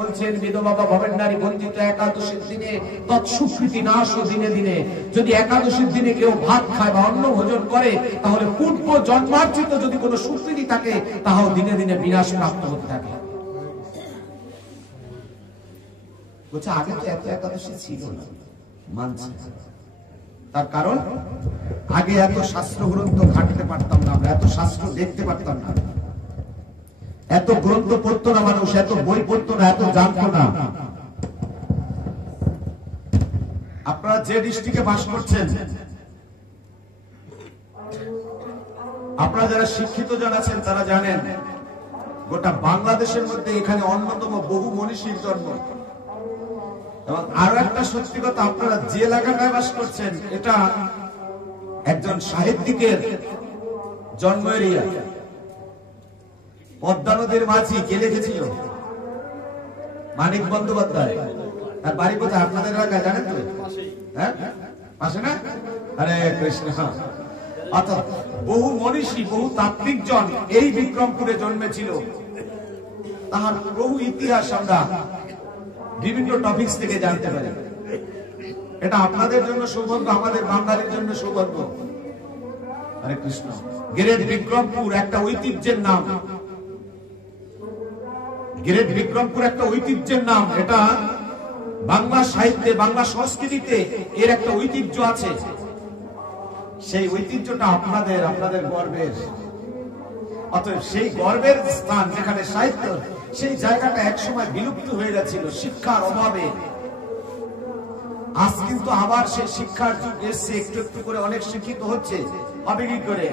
বলছেন বিধবা বা ভবের নারী বঞ্চিত একাদশীর দিনে তৎস্বীকৃতি নাশ দিনে দিনে। যদি একাদশীর দিনে কেউ ভাত খায় বা অন্ন ভোজন করে, তাহলে পূর্ব জন্মার্জিত যদি কোনো সুকৃতি থাকে, তাহাও দিনে দিনে বিনাশ প্রাপ্ত হতে থাকে। বলছে আগে তো এত একাদশী ছিল না, মানছে। তার কারণ আগে এত শাস্ত্র গ্রন্থ ঘাঁটতে পারতাম না আমরা, এত শাস্ত্র দেখতে পারতাম না, এত গ্রন্থ পড়তো না মানুষ, এত বই পড়তো না, এত জানতো না। আপনারা যে ডিস্ট্রিক্টে বাস করছেন, আপনারা যারা শিক্ষিত জন আছেন তারা জানেন গোটা বাংলাদেশের মধ্যে এখানে অন্যতম বহু মনীষীর জন্ম। এবং আরো একটা সত্যি কথা, আপনারা যে এলাকাটায় বাস করছেন এটা একজন সাহিত্যিকের জন্ম এরিয়া। পদ্মা নদীর মাঝি কে লিখেছিল? মানিক বন্দ্যোপাধ্যায়। তার বাড়ি কোথায় আপনাদের এলাকায় জানেন তো? হ্যাঁ, পাশে না? আরে কৃষ্ণ। অর্থাৎ বহু মনীষী, বহু তাত্ত্বিক জন এই বিক্রমপুরে জন্মেছিল। তাহার বহু ইতিহাস আমরা বিভিন্ন টপিকস থেকে জানতে পারি। এটা আপনাদের জন্য সৌভাগ্য, আমাদের বাঙালির জন্য সৌভাগ্য। হরে কৃষ্ণ। গ্রেট বিক্রমপুর একটা ঐতিহ্যের নাম, গ্রেট বিক্রমপুর একটা ঐতিহ্যের নাম। এটা বাংলা সাহিত্যে, বাংলা সংস্কৃতিতে এর একটা ঐতিহ্য আছে। সেই ঐতিহ্যটা আপনাদের, আপনাদের গর্বের। অতএব সেই গর্বের স্থান যেখানে সাহিত্য, সেই জায়গাটা একসময় বিলুপ্ত হয়ে গেছিল শিক্ষার অভাবে। আজ কিন্তু আবার সেই শিক্ষার যুগ এসছে, একটু একটু করে অনেক শিক্ষিত হচ্ছে। হবে কি করে?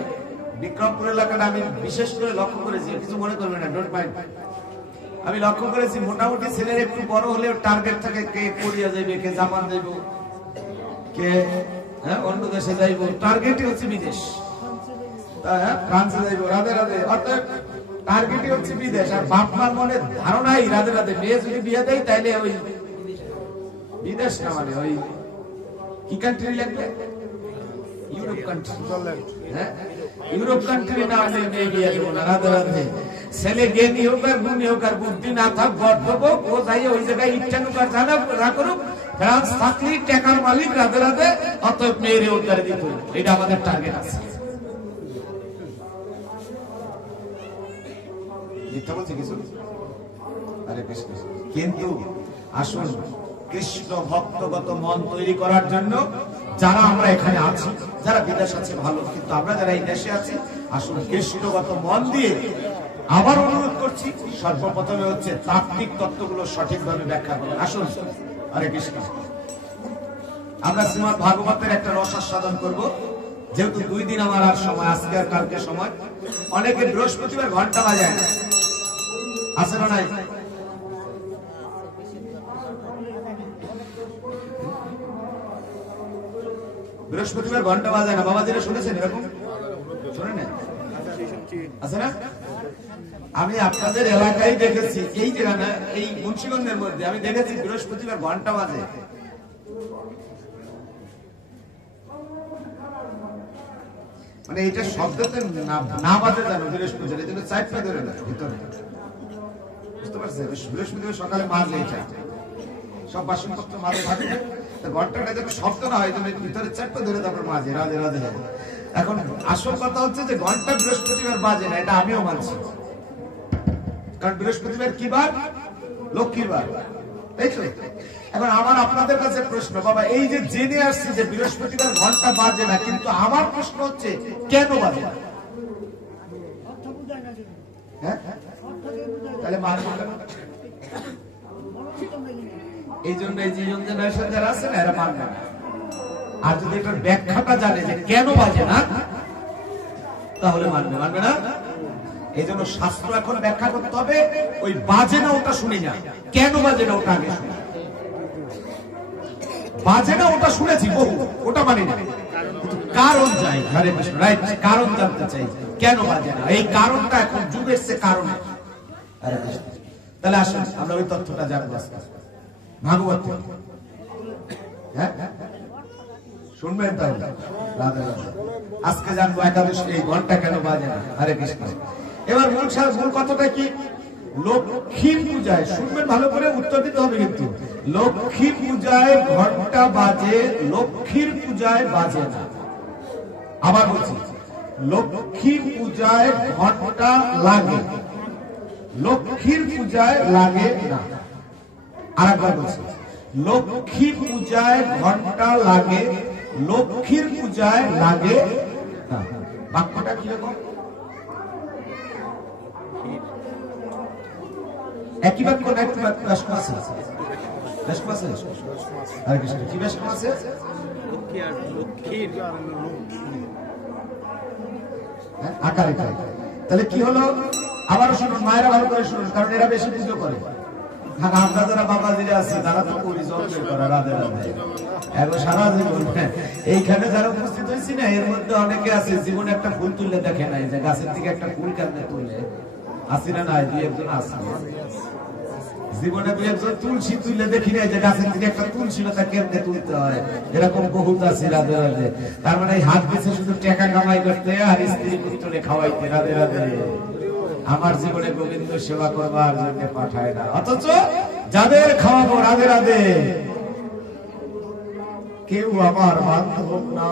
বিক্রমপুর এলাকাটা আমি বিশেষ করে লক্ষ্য করেছি, কিছু মনে করবেন না, ডোন্ট মাইন্ড। আমি লক্ষ্য করেছি মোটামুটি ছেলের একটু বড় হলেও টার্গেট থাকে কে কোরিয়া যাইবে, কে জাপান যাইব, কে অন্য দেশে যাইব। টার্গেটই হচ্ছে বিদেশ, ফ্রান্সে যাইব, রাধে রাধে। অর্থাৎ টার্গেটই হচ্ছে বিদেশ। আর বাপ মার মনে ধারণাই রাধে রাধে, মেয়ে যদি বিয়ে দেয় তাইলে ওই বিদেশ না, মানে ওই কি কান্ট্রি লাগবে? Europe country. হ্যাঁ, ইউরোপ কান্ট্রি না হলে মেয়ে বিয়ে দেবো না, রাধে রাধে। ছেলে জ্ঞানী হোক আর গুণী হোক আর বুদ্ধি না থাক, গর্ধব ও যাই ওই জায়গায় ইচ্ছানুক আর জানা না করুক, ফ্রান্স থাকলেই টাকার মালিক, রাধে রাধে। অতএব মেয়েরে উদ্ধারে দিত, এটা আমাদের টার্গেট আছে। মিথ্যা বলছে কিছু? আরে কৃষ্ণ। কিন্তু আসুন কৃষ্ণ ভক্তগত মন তৈরি করার জন্য যারা আমরা এখানে আছি, যারা বিদেশ আছে ভালো, কিন্তু আমরা যারা এই দেশে আছি, আসুন কৃষ্ণগত মন দিয়ে আবার অনুরোধ করছি, সর্বপ্রথমে হচ্ছে তাত্ত্বিক তত্ত্বগুলো সঠিকভাবে ব্যাখ্যা করুন। আসুন, হরে কৃষ্ণ। আমরা শ্রীমদ ভাগবতের একটা রসাস্বাদন করব। যেহেতু 2 দিন আমার আর সময়, আজকে আর কালকে সময়। অনেকে বৃহস্পতিবার ঘন্টা বাজায়, আছে না নাই? বৃহস্পতিবার ঘন্টা বাজায় না, বাবাজিরা শুনেছেন এরকম? শোনেন না? আছে না? আমি আপনাদের এলাকায় দেখেছি, এই জায়গা না, এই মুন্সিগঞ্জের মধ্যে আমি দেখেছি বৃহস্পতিবার ঘন্টা বাজে। মানে এইটা শব্দতে না বাজে জানো বৃহস্পতিবার, এই জন্য চাইপা ধরে না ভিতরে, বুঝতে পারছেন? বৃহস্পতিবার সকালে মাঝে এটা সব বাসনপত্র মাঝে থাকে, ঘন্টাটা যেন শব্দ না হয়, ভিতরে চাইপা ধরে তারপর মাঝে রাধে রাধে। এখন আসল কথা হচ্ছে যে ঘন্টা বৃহস্পতিবার বাজে না, এটা আমিও মানছি। কারণ বৃহস্পতিবার কি বার? লক্ষ্মীর বার, তাই তো? এখন আমার আপনাদের কাছে প্রশ্ন, বাবা এই যে জেনে আসছি যে বৃহস্পতিবার ঘন্টা বাজে না, কিন্তু আমার প্রশ্ন হচ্ছে কেন বাজে না? তাহলে এই জন্য এই যে জেনারেশন যারা আছে না, এরা মানবে না। আর যদি এটার ব্যাখ্যাটা জানে যে কেন বাজে না, তাহলে মানবে, মানবে না। এই জন্য শাস্ত্র এখন ব্যাখ্যা করতে হবে। ওই বাজে না ওটা শুনে না, কেন বাজে না ওটা আগে শুনে। বাজে না ওটা শুনেছি বহু, ওটা মানি না, কারণ চাই। হরে কৃষ্ণ, রাইট, কারণ জানতে চাই কেন বাজে না। এই কারণটা এখন যুগ এসছে কারণ। হরে কৃষ্ণ। তাহলে আসুন আমরা ওই তথ্যটা জানবো ভাগবত। হ্যাঁ, শুনবেন তাহলে? আজকে জানবো একাদশী এই ঘন্টা কেন বাজে না। হরে কৃষ্ণ। এবার মূল কথাটা কি? লক্ষ্মী পূজায়, শুনবেন ভালো করে, উত্তর দিতে হবে কিন্তু, লক্ষ্মী পূজায় ঘন্টা বাজে, লক্ষ্মীর পূজায় বাজে না। আবার বলছি, লক্ষ্মী পূজায় ঘন্টা লাগে, লক্ষ্মীর পূজায় লাগে না। আরেকবার বলছি, লক্ষ্মী পূজায় ঘন্টা লাগে, লক্ষ্মীর পূজায় লাগে না। বাক্যটা কিরকম? একই বাক্য না, একটি বাক্য আছে, হরে কৃষ্ণ, কি বেশকম আছে? আকারে। তাহলে কি হলো? আবারও শুনুন, মায়েরা ভালো করে শুনুন, কারণ এরা বেশি পুজো করে। আমরা যারা বাবাজিরা আছে তারা তো পরিচয় করা, রাধে রাধে এখন সারা জীবন। এইখানে যারা উপস্থিত হয়েছি না, এর মধ্যে অনেকে আছে জীবনে একটা ফুল তুললে দেখে নাই, যে গাছের থেকে একটা ফুল কেমনে তুলে, আসি না নাই? দুই একজন আছে জীবনে, দুই একজন তুলসী তুললে দেখি নাই যে গাছের থেকে একটা তুলসী লতা কেমনে তুলতে হয়। এরকম বহুত আছে, রাধে রাধে। তার মানে হাত দিচ্ছে শুধু টাকা কামাই করতে আর স্ত্রী পুত্রে খাওয়াইতে, রাধে রাধে। আমার জীবনে গোবিন্দ সেবা করবার জন্য পাঠায় না, অথচ যাদের খাওয়াবো, রাধে রাধে, কেউ আমার বান্ধব না।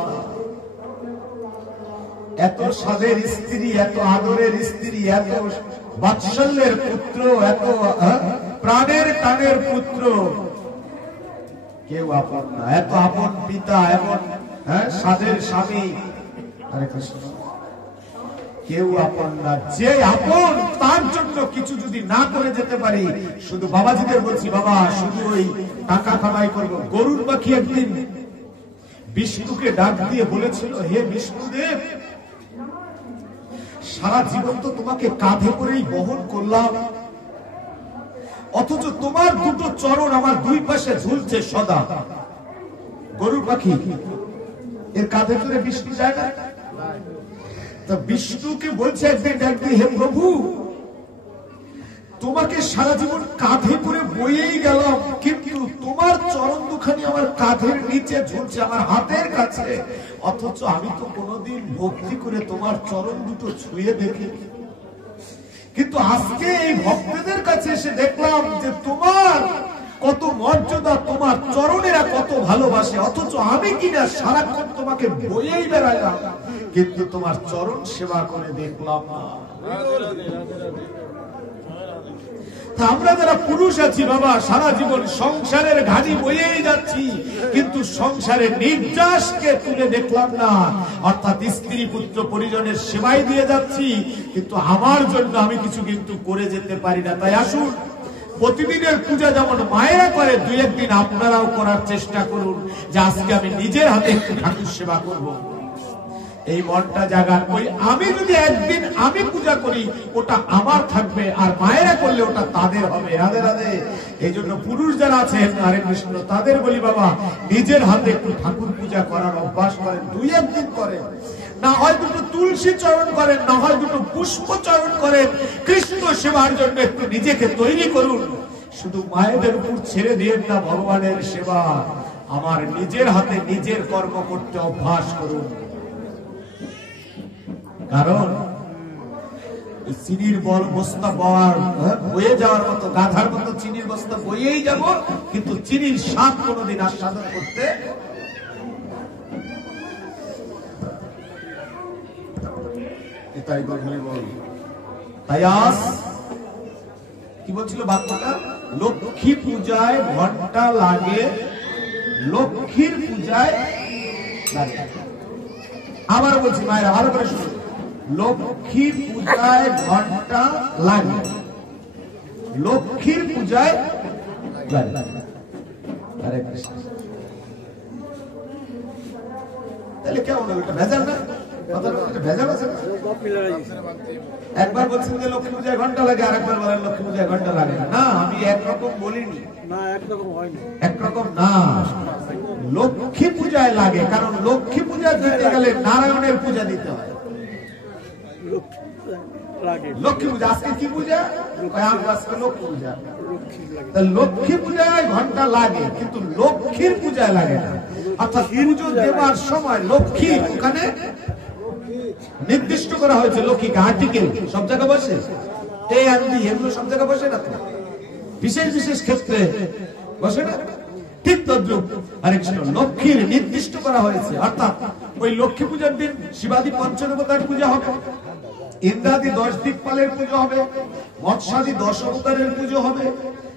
এত স্বাদের স্ত্রী, এত আদরের স্ত্রী, এত বাৎসল্যের পুত্র, এত প্রাণের টানের পুত্র, কেউ আপন না। এত আপন পিতা, এমন স্বাদের স্বামী, হরে কৃষ্ণ, কেউ আপন না। যে আপন তার জন্য কিছু যদি না করে যেতে পারি, শুধু বাবাজিদের বলছি, বাবা শুধু ওই টাকা কামাই করবো। গরুর পাখি একদিন বিষ্ণুকে ডাক দিয়ে বলেছিল, হে বিষ্ণুদেব, সারা জীবন তো তোমাকে কাঁধে করেই বহন করলাম, অথচ তোমার দুটো চরণ আমার দুই পাশে ঝুলছে সদা। গরুর পাখি এর কাঁধে করে বিষ্ণু যায় না? তো বিষ্ণুকে বলছে একদিন ডাক দিয়ে, হে প্রভু, তোমাকে সারা জীবন কাঁধে করে বয়েই গেলাম, কিন্তু তোমার চরণ দুখানি আমার কাঁধের নিচে ঝুলছে, আমার হাতের কাছে, অথচ আমি তো কোনোদিন ভক্তি করে তোমার চরণ দুটো ছুঁয়ে দেখি। কিন্তু আজকে এই ভক্তদের কাছে এসে দেখলাম যে তোমার কত মর্যাদা, তোমার চরণেরা কত ভালোবাসে, অথচ আমি কিনা সারাক্ষণ তোমাকে বয়েই বেড়াইলাম, কিন্তু তোমার চরণ সেবা করে দেখলাম না। আমরা যারা পুরুষ আছি বাবা, সারা জীবন সংসারের ঘানি বয়েই যাচ্ছি, কিন্তু সংসারের নির্যাসকে তুলে দেখলাম না। অর্থাৎ স্ত্রী পুত্র পরিজনের সেবাই দিয়ে যাচ্ছি, কিন্তু আমার জন্য আমি কিছু কিন্তু করে যেতে পারি না। তাই আসুন, প্রতিদিনের পূজা যেমন মায়েরা করে, দুই একদিন আপনারাও করার চেষ্টা করুন, যে আজকে আমি নিজের হাতে একটু ঠাকুর সেবা করব। এই মনটা জাগান। ওই আমি যদি একদিন আমি পূজা করি, ওটা আমার থাকবে, আর মায়েরা করলে ওটা তাদের হবে। রাধে রাধে। এই জন্য পুরুষ যারা আছেন, হরে কৃষ্ণ, তাদের বলি বাবা, নিজের হাতে একটু ঠাকুর পূজা করার অভ্যাস করেন, দুই একদিন করেন, না হয় দুটো তুলসী চয়ন করেন, না হয় দুটো পুষ্প চয়ন করেন। কৃষ্ণ সেবার জন্য একটু নিজেকে তৈরি করুন। শুধু মায়েদের উপর ছেড়ে দিয়েন না ভগবানের সেবা। আমার নিজের হাতে নিজের কর্ম করতে অভ্যাস করুন। কারণ চিনির বস্তা বয়ে যাওয়ার মতো, গাধার মতো চিনির বস্তা বইয়েই যাব, কিন্তু চিনির স্বাদ কোনোদিন আস্বাদন করতে। তাই আজ কি বলছিল বাক্যটা? লক্ষ্মী পূজায় ঘন্টা লাগে, লক্ষ্মীর পূজায় লাগে। আবার বলছি মায়েরা ভালো করে শুনুন, লক্ষ্মী পূজায় ঘন্টা লাগে, লক্ষ্মীর পূজায় লাগে। হরে কৃষ্ণ। তাহলে কেমন হলো? এটা ভেজাল না? ভেজাল আছে। একবার বলছেন যে লক্ষ্মী পূজায় ঘন্টা লাগে, আর একবার বলেন লক্ষ্মী পূজায় ঘন্টা লাগে না। না, আমি একরকম বলিনি, একরকম না। লক্ষ্মী পূজায় লাগে, কারণ লক্ষ্মী পূজা দিতে গেলে নারায়ণের পূজা দিতে হয়। লক্ষ্মী পূজা আজকে কি পূজা? আজকে লক্ষ্মী পূজা। লক্ষ্মী পূজায় ঘন্টা লাগে, কিন্তু লক্ষ্মীর পূজায় লাগে না। অর্থাৎ পুজো দেবার সময় লক্ষ্মী ওখানে নির্দিষ্ট করা হয়েছে। লক্ষ্মীকে আর্টিকেল সব জায়গায় বসে, এ আন্দি এগুলো সব জায়গায় বসে না তো, বিশেষ বিশেষ ক্ষেত্রে বসে না। ঠিক তদ্রুপ হরে কৃষ্ণ লক্ষ্মীর নির্দিষ্ট করা হয়েছে, অর্থাৎ ওই লক্ষ্মী পূজার দিন শিবাদি পঞ্চদেবতার পূজা হবে, ইন্দ্রাদি 10 দিকপালের পুজো হবে, মৎস্যাদি 10 অবতারের পুজো হবে।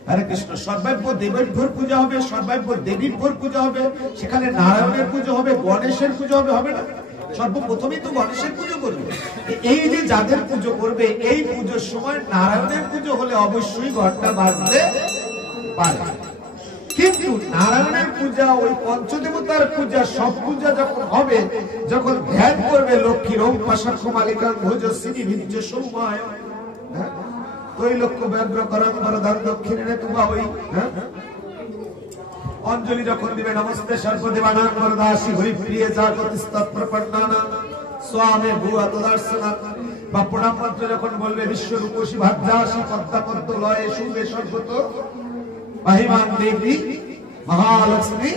হরে কৃষ্ণ সর্বাভ্য দেবীর পূজা হবে, সর্বাভ্য দেবীর পূজা হবে, সেখানে নারায়ণের পুজো হবে, গণেশের পুজো হবে, হবে না? সর্বপ্রথমেই তো গণেশের পুজো করবে। এই যে যাদের পুজো করবে, এই পুজোর সময় নারায়ণের পুজো হলে অবশ্যই ঘন্টা বাজতে পারে। কিন্তু নারায়ণের পূজা, ওই পঞ্চদেবতার পূজা, সব পূজা যখন হবে, যখন ধ্যান করবে লক্ষ্মীর ওম পাশাক্ষ মালিকাং ভোজস্বিনী ভিজ্জ সৌমায় তৈলক্ষ ব্যগ্র করাং বরদান দক্ষিণে তুবা, ওই অঞ্জলি যখন দিবে নমস্তে সর্বদেবানাং বরদাসি হরিপ্রিয়ে জাগতিস্তৎ প্রপন্নানা স্বামে ভুয়া তদর্শনা, বা প্রণাম মন্ত্র যখন বলবে বিশ্বরূপসী ভাজ্যাসি পদ্মাপদ্ম লয়ে শুভে সর্বত মহিমান দেবী মহালক্ষ্মী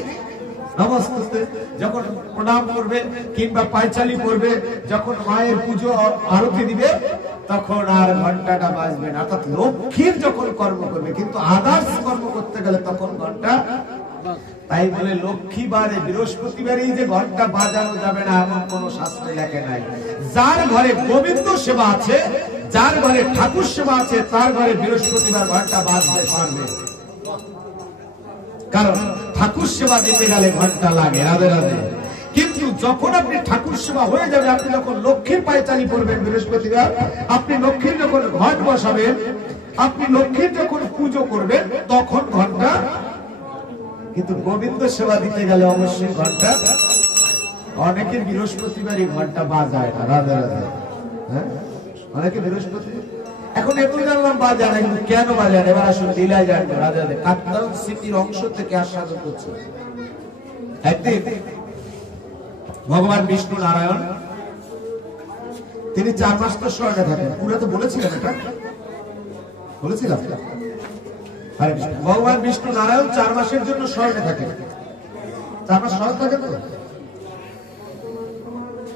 নমস্তে যখন প্রণাম করবে কিংবা পায়চালি করবে, যখন মায়ের পুজো আরতি দিবে, তখন আর ঘন্টাটা বাজবে না। অর্থাৎ লক্ষ্মীর যখন কর্ম করবে, কিন্তু আদার্স কর্ম করতে গেলে তখন ঘন্টা। তাই বলে লক্ষ্মীবারে বৃহস্পতিবারেই যে ঘন্টা বাজানো যাবে না এমন কোন শাস্ত্রে লেখে নাই। যার ঘরে গোবিন্দ সেবা আছে, যার ঘরে ঠাকুর সেবা আছে, তার ঘরে বৃহস্পতিবার ঘন্টা বাজতে পারবে, কারণ ঠাকুর সেবা দিতে গেলে ঘন্টা লাগে। রাধে রাধে। কিন্তু যখন আপনি ঠাকুর সেবা হয়ে যাবে, আপনি যখন লক্ষ্মীর পায়চালি করবেন বৃহস্পতিবার, আপনি লক্ষ্মীর যখন ঘট বসাবেন, আপনি লক্ষ্মীর যখন পুজো করবেন, তখন ঘন্টা। কিন্তু গোবিন্দ সেবা দিতে গেলে অবশ্যই ঘন্টা। অনেকের বৃহস্পতিবারই ঘন্টা বাজায় না। রাধে রাধে। হ্যাঁ, অনেকে বৃহস্পতিবার এখন এত জানলাম বাজায় না, কিন্তু কেন বাজায় না এবার আসলে লীলায় জানবো। রাধে রাধে। কাত্তায়ন স্মৃতির অংশ থেকে আস্বাদন করছে। একদিন ভগবান বিষ্ণু নারায়ণ তিনি 4 মাস তো স্বর্গে থাকেন। পুরো তো বলেছিলেন, এটা বলেছিলাম। ভগবান বিষ্ণু নারায়ণ 4 মাসের জন্য স্বর্গে থাকেন। 4 মাস স্বর্গে থাকেন তো?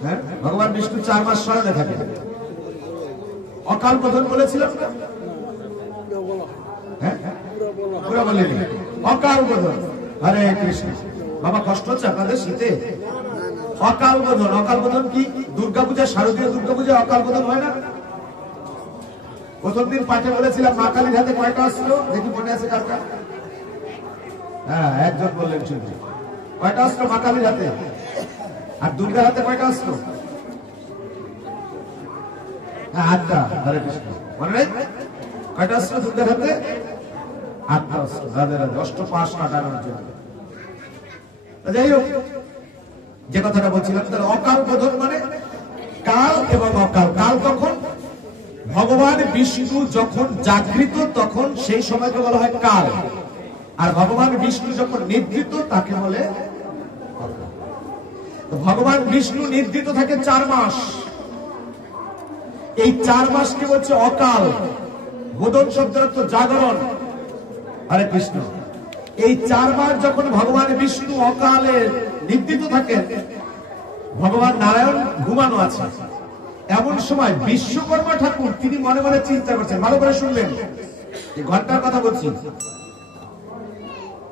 হ্যাঁ, ভগবান বিষ্ণু 4 মাস স্বর্গে থাকেন। অকাল বোধন বলেছিলাম না? হ্যাঁ, পুরো বলেনি। অকাল বোধন। হরে কৃষ্ণ। বাবা কষ্ট হচ্ছে আপনাদের শীতে? অকাল বোধন। অকাল বোধন কি? দুর্গাপূজা, শারদীয় দুর্গাপূজা অকাল বোধন হয় না? প্রথম দিন পাঠে বলেছিলাম মা কালীর হাতে কয়টা অস্ত্র, দেখি মনে আছে কার কার? হ্যাঁ, একজন বললেন শুনছি। কয়টা অস্ত্র মা কালীর হাতে? আর দুর্গার হাতে কয়টা অস্ত্র? 8টা। হরে কৃষ্ণ। মনে নেই? কয়টা অস্ত্র দুর্গার হাতে? 8টা অস্ত্র। রাধে রাধে। অষ্টপাশ কাটানোর জন্য। যাই হোক, যে কথাটা বলছিলাম, তার অকাল বোধন মানে কাল এবং অকাল। কাল তখন ভগবান বিষ্ণু যখন জাগৃত, তখন সেই সময়কে বলা হয় কাল। আর ভগবান বিষ্ণু যখন নিদ্রিত, তাকে বলে অকাল। ভগবান বিষ্ণু নিদ্রিত থাকে 4 মাস। এই 4 মাসকে বলছে অকাল। বোধন শব্দের অর্থ জাগরণ। হরে কৃষ্ণ। এই 4 মাস যখন ভগবান বিষ্ণু অকালে নিদ্রিত থাকেন, ভগবান নারায়ণ ঘুমানো আছে। এমন সময় বিশ্বকর্মা ঠাকুর তিনি মনে মনে চিন্তা করছেন। ভালো করে শুনবেন, এই ঘন্টার কথা বলছি।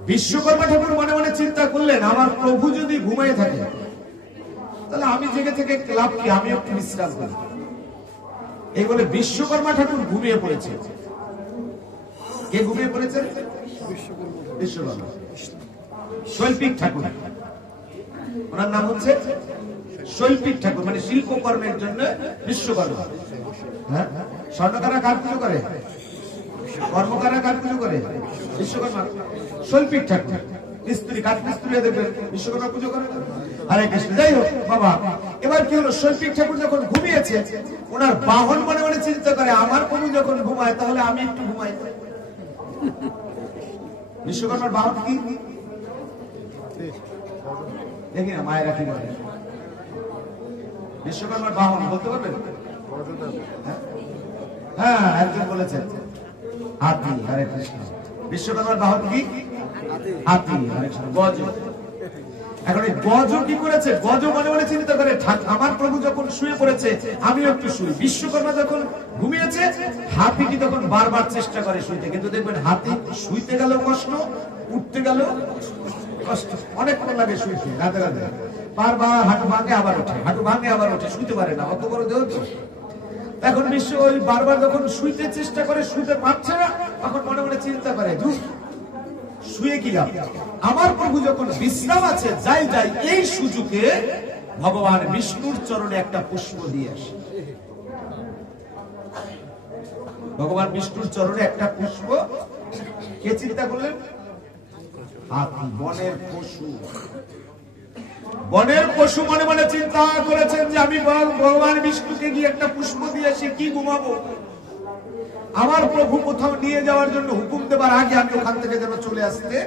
বিশ্বকর্মা ঠাকুর মনে মনে চিন্তা করলেন, আমার প্রভু যদি ঘুমিয়ে থাকে, তাহলে আমি জেগে থেকে লাভ কি? আমি একটু বিশ্রাম করি। এই বলে বিশ্বকর্মা ঠাকুর ঘুমিয়ে পড়েছে। কে ঘুমিয়ে পড়েছে? বিশ্বকর্মা। শৈল্পিক ঠাকুর, ওনার নাম হচ্ছে শৈল্পিক ঠাকুর, মানে শিল্পকর্মের জন্য বিশ্বকর্মা। হ্যাঁ, স্বর্ণকারা কার পুজো করে? কর্মকারা কার পুজো করে? বিশ্বকর্মা। শৈল্পিক ঠাকুর মিস্ত্রি, কাঠ মিস্ত্রি দেখবেন বিশ্বকর্মা পুজো করে। হরে কৃষ্ণ। যাই হোক বাবা, এবার কি হলো, শৈল্পিক ঠাকুর যখন ঘুমিয়েছে, ওনার বাহন মনে মনে চিন্তা করে, আমার প্রভু যখন ঘুমায়, তাহলে আমি একটু ঘুমাই। বিশ্বকর্মার বাহন কি দেখি না, মায়েরা কি বলে? বিশ্বকর্মার বাহন বলতে পারবেন? হ্যাঁ, একজন বলেছেন হাতি। হরে কৃষ্ণ। বিশ্বকর্মার বাহন কি? হাতি। হরে কৃষ্ণ। গজ। এখন এই গজ কি করেছে? গজ মনে মনে চিন্তা করে আমার প্রভু যখন শুয়ে পড়েছে আমিও একটু শুই। বিশ্বকর্মা যখন ঘুমিয়েছে হাতিটি তখন বারবার চেষ্টা করে শুইতে, কিন্তু দেখবেন হাতি শুইতে গেল কষ্ট, উঠতে গেল কষ্ট, অনেকক্ষণ লাগে শুইতে, রাতে রাতে বারবার হাঁটু ভাঙে আবার ওঠে, হাঁটু ভাঙে আবার ওঠে, শুইতে পারে না, অত বড় দেহ তো। এখন বিশ্ব ওই বারবার যখন শুইতে চেষ্টা করে শুইতে পারছে না, তখন মনে মনে চিন্তা করে শুয়ে কি লাভ, আমার প্রভু যখন বিশ্রাম আছে যাই যাই এই সুযোগে ভগবান বিষ্ণুর চরণে একটা পুষ্প দিয়ে আসে। ভগবান বিষ্ণুর চরণে একটা পুষ্প, কে চিন্তা করলেন? হাতি, বনের পশু। বনের পশু মনে মনে চিন্তা করেছেন যে আমি ভগবান বিষ্ণুকে গিয়ে একটা পুষ্প দিয়ে আসি, কি ঘুমাবো, আমার প্রভু কোথাও নিয়ে যাওয়ার জন্য হুকুম দেবার আগে আমি ওখান থেকে যেন চলে আসতে।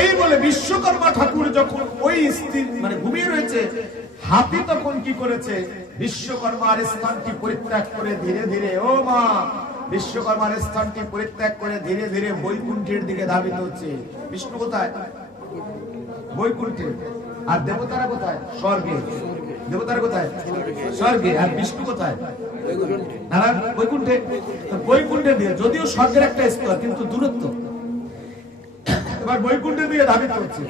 এই বলে বিশ্বকর্মা ঠাকুর যখন ওই স্থির মানে ঘুমিয়ে রয়েছে, হাতি তখন কি করেছে? বিশ্বকর্মার স্থানটি পরিত্যাগ করে ধীরে ধীরে, ও মা, বিশ্বকর্মার স্থানটি পরিত্যাগ করে ধীরে ধীরে বৈকুণ্ঠের দিকে ধাবিত হচ্ছে। বিষ্ণু কোথায়? বৈকুণ্ঠে। আর দেবতারা কোথায়? স্বর্গে। দেবতারা কোথায়? স্বর্গে। আর বিষ্ণু কোথায়? নারায়ণ বৈকুণ্ঠে। বৈকুণ্ঠের দিকে, যদিও স্বর্গের একটা স্তর, কিন্তু দূরত্ব। এবার বৈকুণ্ঠের দিকে ধাবিত হচ্ছে।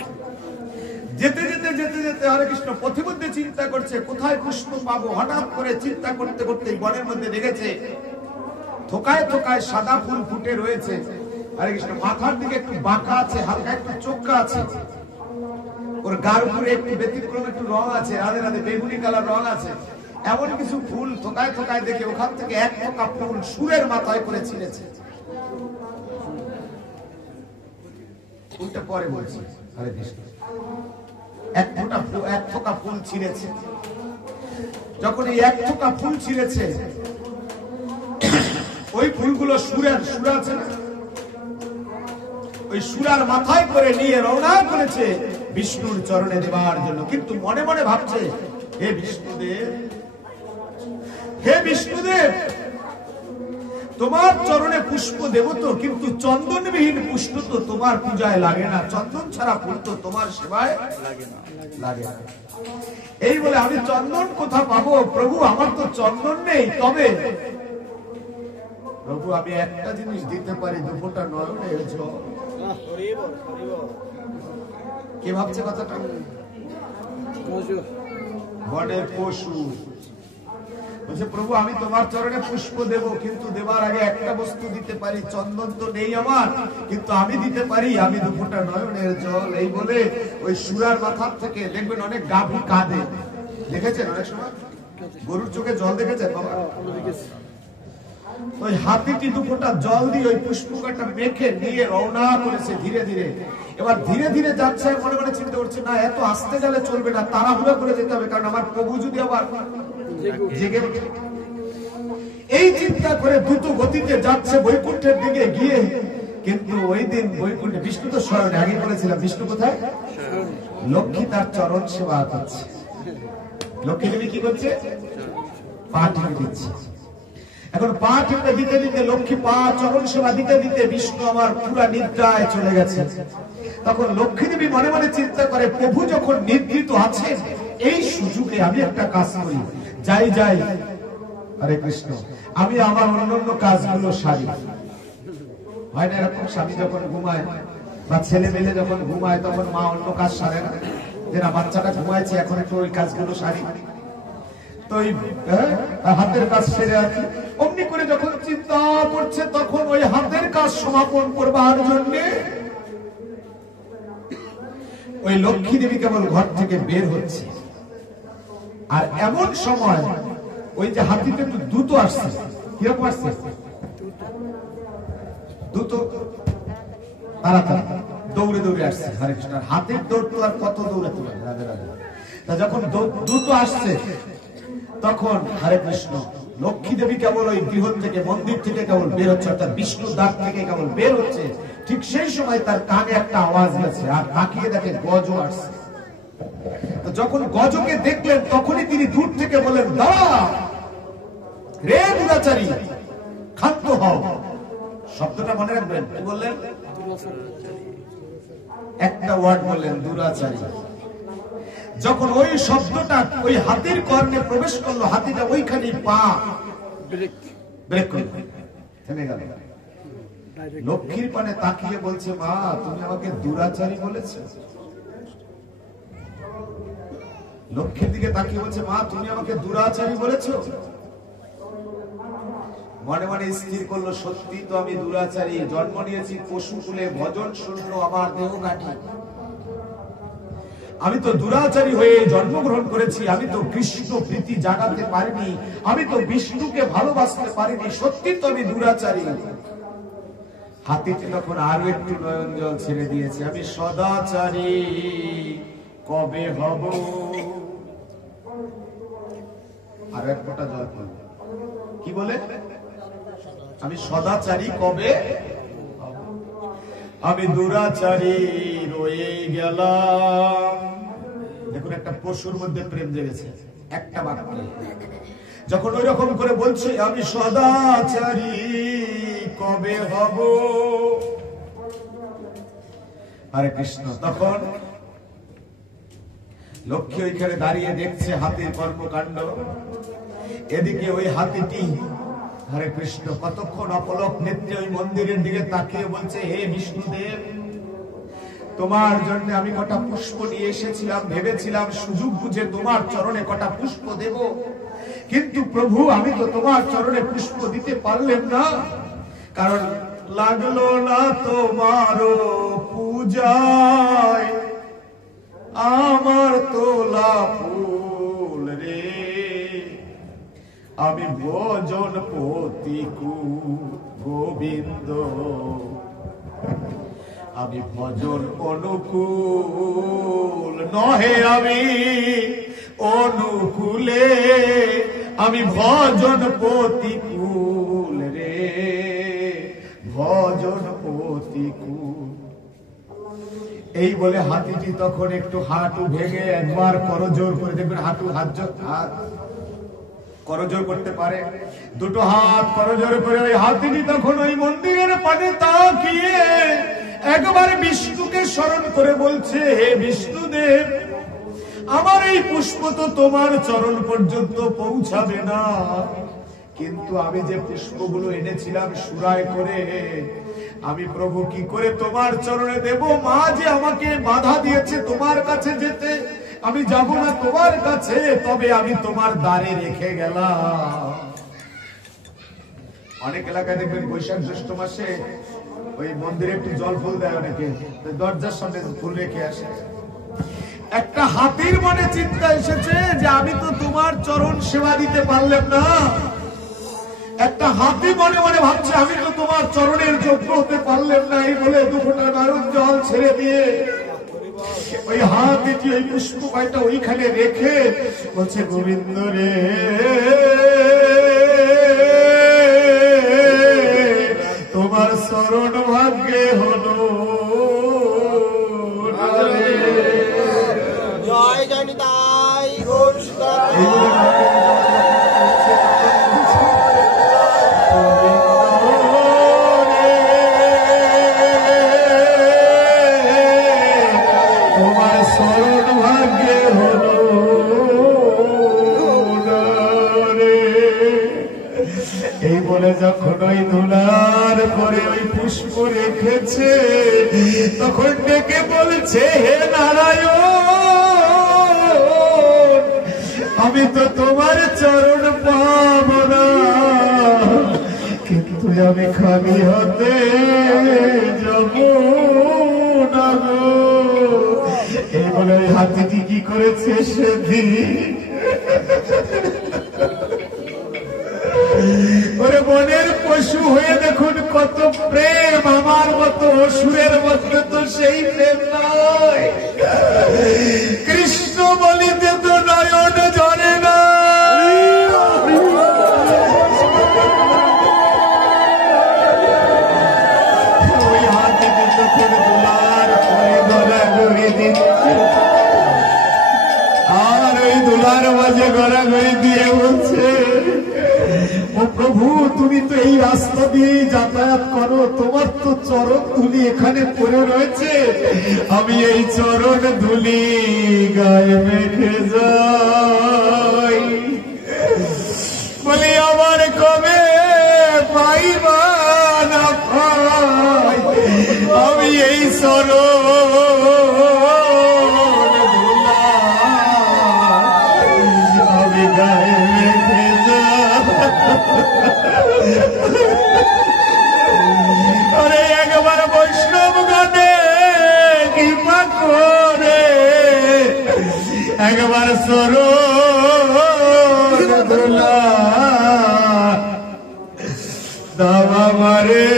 যেতে যেতে যেতে যেতে হরে কৃষ্ণ পথিমধ্যে চিন্তা করছে কোথায় পুষ্প পাবো। হঠাৎ করে চিন্তা করতে করতে বনের মধ্যে দেখেছে থোকায় থোকায় সাদা ফুল ফুটে রয়েছে। হরে কৃষ্ণ মাথার দিকে একটু বাঁকা আছে, হালকা একটু চোখা আছে, ওর গার উপরে একটু ব্যতিক্রম একটু রং আছে, রাধে রাধে বেগুনি কালার রং আছে। এমন কিছু ফুল থোকায় থোকায় দেখে ওখান থেকে এক থোকা ফুল সুরের মাথায় করে ছিঁড়েছে। ফুলটা পরে বলছি, হরে কৃষ্ণ। এক থোকা ফুল ছিঁড়েছে। যখন এই এক থোকা ফুল ছিঁড়েছে, ওই ফুলগুলো সুরা আছে না, ওই সুরার মাথায় করে নিয়ে রওনা করেছে বিষ্ণুর চরণে দেবার জন্য। কিন্তু মনে মনে ভাবছে, হে বিষ্ণুদেব, হে বিষ্ণুদেব, তোমার চরণে পুষ্প দেব তো, কিন্তু চন্দনবিহীন পুষ্প তো তোমার পূজায় লাগে না, চন্দন ছাড়া ফুল তো তোমার সেবায় লাগে না। এই বলে আমি চন্দন কোথা পাবো প্রভু, আমার তো চন্দন নেই। তবে প্রভু আমি একটা জিনিস দিতে পারি, দুপুরটা নয়নের জল। কে ভাবছে কথাটা? বনের পশু বলছে, প্রভু আমি তোমার চরণে পুষ্প দেব, কিন্তু দেবার আগে একটা বস্তু দিতে পারি, চন্দন তো নেই আমার, কিন্তু আমি দিতে পারি, আমি দুপুরটা নয়নের জল। এই বলে ওই সুরার মাথার থেকে দেখবেন অনেক গাভী কাঁদে, দেখেছেন অনেক সময় গরুর চোখে জল দেখেছেন বাবা? ওই হাতিটি দুপুরটা জল দিয়ে ওই পুষ্পটা মেখে নিয়ে রওনা করেছে ধীরে ধীরে। এবার ধীরে ধীরে যাচ্ছে, মনে মনে চিন্তা করছে, না এত আস্তে গেলে চলবে না, তাড়াহুড়ো করে যেতে হবে, কারণ আমার প্রভু যদি আবার জেগে ওঠে। এই চিন্তা করে দ্রুত গতিতে যাচ্ছে বৈকুণ্ঠের দিকে গিয়ে। কিন্তু ওই দিন বৈকুণ্ঠে বিষ্ণু তো স্মরণে, আগে বলেছিলাম বিষ্ণু কোথায়? লক্ষ্মী তার চরণ সেবা করছে। লক্ষ্মী দেবী কি করছে? পা টিপে দিচ্ছে। এখন পা টিপে দিতে দিতে লক্ষ্মী পা চরণ সেবা দিতে দিতে বিষ্ণু আমার পুরা নিদ্রায় চলে গেছে। তখন লক্ষ্মী দেবী মনে মনে চিন্তা করে, প্রভু যখন নিদ্রিত আছেন, এই সুযোগে আমি একটা কাজ করি, যাই যাই হরে কৃষ্ণ, আমি আমার অন্যান্য কাজগুলো সারি। হয় না এরকম, স্বামী যখন ঘুমায় বা ছেলে মেলে যখন ঘুমায়, তখন মা অন্য কাজ সারে না, যে না বাচ্চাটা ঘুমাইছে, এখন একটু ওই কাজগুলো সারি, তো ওই হাতের কাজ সেরে আছে। অমনি করে যখন চিন্তা করছে, তখন ওই হাতের কাজ সমাপন করবার জন্য ওই লক্ষ্মী দেবী কেবল ঘর থেকে বের হচ্ছে। আর এমন সময় ওই যে হাতিতে একটু দ্রুত আসছে, কিরকম আসছে? দ্রুত তাড়াতাড়ি দৌড়ে দৌড়ে আসছে। হরে কৃষ্ণ। হাতের দৌড় তো আর কত দৌড়াতে পারে, রাধে রাধে। তা যখন দ্রুত আসছে, তখন হরে কৃষ্ণ লক্ষ্মী দেবী কেবল ওই গৃহ থেকে, মন্দির থেকে কেবল বের হচ্ছে, অর্থাৎ বিষ্ণু দ্বার থেকে কেবল বের হচ্ছে। ঠিক সেই সময় তার কানে একটা আওয়াজ গেছে, আর তাকিয়ে দেখে গজ আসছে। যখন গজকে দেখলেন, তখনই তিনি দূর থেকে বলেন, দাঁড়া রে দুরাচারী, ক্ষান্ত হও। শব্দটা মনে রাখবেন, কি বললেন? একটা ওয়ার্ড বললেন, দুরাচারী। যখন ওই শব্দটা ওই হাতির কর্ণে প্রবেশ করলো, হাতিটা ওইখানে পা ব্রেক করলো, থেমে গেল। লক্ষ্মীর পানে তাকিয়ে বলছে, মা তুমি আমাকে দুরাচারী বলেছ। লক্ষ্মীর দিকে তাকিয়ে বলছে, মা তুমি আমাকে দুরাচারী বলেছ। মনে মনে স্থির করলো, সত্যি তো আমি দুরাচারী। জন্ম নিয়েছি পশুকুলে, ভজন শূন্য আমার দেহ কাটি। আমি তো দুরাচারী হয়ে জন্মগ্রহণ করেছি। আমি তো কৃষ্ণ প্রীতি জাগাতে পারিনি, আমি তো বিষ্ণুকে ভালোবাসতে পারিনি। সত্যি তো আমি দুরাচারী। হাতিটি তখন আরো একটু নয়ন জল ছেড়ে দিয়েছে, আমি সদাচারী কবে হব। আর এক ফোঁটা জল পড়ল, কি বলে? আমি সদাচারী কবে, আমি দুরাচারী রয়ে গেলাম। দেখুন, একটা পশুর মধ্যে প্রেম জেগেছে একটা বাক্যে। যখন ওই রকম করে বলছে আমি সদাচারী কবে হব, হরে কৃষ্ণ, তখন লক্ষ্মী ওইখানে দাঁড়িয়ে দেখছে হাতির কর্মকাণ্ড। এদিকে ওই হাতিটি, হরে কৃষ্ণ, কতক্ষণ অপলক নেত্রে ওই মন্দিরের দিকে তাকিয়ে বলছে, হে বিষ্ণুদেব, তোমার জন্য আমি কটা পুষ্প নিয়ে এসেছিলাম। ভেবেছিলাম সুযোগ বুঝে তোমার চরণে কটা পুষ্প দেব, কিন্তু প্রভু আমি তো তোমার চরণে পুষ্প দিতে পারলাম না, কারণ লাগলো না তোমার পূজায় আমার তোলা ফুল রে। আমি ভজন পতিকু গোবিন্দ, আমি ভজন অনুকূল নহে, আমি অনুকূলে, আমি ভজন পতিকূল রে, ভজন পতিকূল। এই বলে হাতিটি তখন একটু হাঁটু ভেঙে একবার করজোর করে, দেখবেন হাঁটু হাত করজোর করতে পারে, দুটো হাত করজোর করে ওই হাতিটি তখন ওই মন্দিরের পানে তাকিয়ে একবার বিষ্ণুকে স্মরণ করে বলছে, হে বিষ্ণুদেব, আমার এই পুষ্প তো তোমার চরণ পর্যন্ত পৌঁছাবে না, কিন্তু আমি যে পুষ্পগুলো এনেছিলাম সুরায় করে, আমি প্রভু কি করে তোমার চরণে দেব? মা যে আমাকে বাধা দিয়েছে তোমার কাছে যেতে, আমি যাব না তোমার কাছে, তবে আমি তোমার দ্বারে রেখে গেলাম। অনেক এলাকায় দেখবেন বৈশাখ জ্যৈষ্ঠ মাসে ওই মন্দিরে একটু জল ফুল দেয় অনেকে, দরজার সামনে ফুল রেখে আসে। একটা হাতির মনে চিন্তা এসেছে যে আমি তো তোমার চরণ সেবা দিতে পারলাম না। একটা হাতি মনে মনে ভাবছে আমি তো তোমার চরণের যোগ্য হতে পারলাম না। এই বলে দু ফোঁটা নয়ন জল ছেড়ে দিয়ে ওই হাতিটি ওই পুষ্পটা ওইখানে রেখে বলছে, গোবিন্দ রে, তোমার শরণ ভাগ্যে হলো। জয় জনিতাই ঘোষ। তোমার শরণ ভাগ্যে হলো রে। এই বলে যখন ওই ধুলার পরে ওই পুষ্প রেখেছে, তখন ডেকে বলছে, হে নারায়ণ, আমি তো তোমার চরণ পাব না, কিন্তু আমি খালি হাতে যাব না গো। এই বলে ওই হাতিটি কি করেছে সেদিন, ওরে বনের পশু হয়ে দেখুন কত প্রেম, আমার মতো অসুরের মধ্যে তো সেই প্রেম নয়। কৃষ্ণ বলিতে তো নয়ন ঝরে না, ওই হাতিটি তখন দুলার পরে গড়াগড়ি দিচ্ছে, আর ওই দুলার মাঝে গড়াগড়ি দিয়ে বলছে, ও প্রভু তুমি তো এই রাস্তা দিয়ে যাতায়াত করো, তোমার তো চরণ ধুলি এখানে পড়ে রয়েছে, আমি এই চরণ ধুলি গায়ে মেখে যাই। বলি আমার কবে পাইবা না পাই, আমি এই চরণ ধুলা আমি গায়ে মেখে আরে একবার বৈষ্ণব গণে কৃপা করে একবার সরোর দোলা দাবা মারে।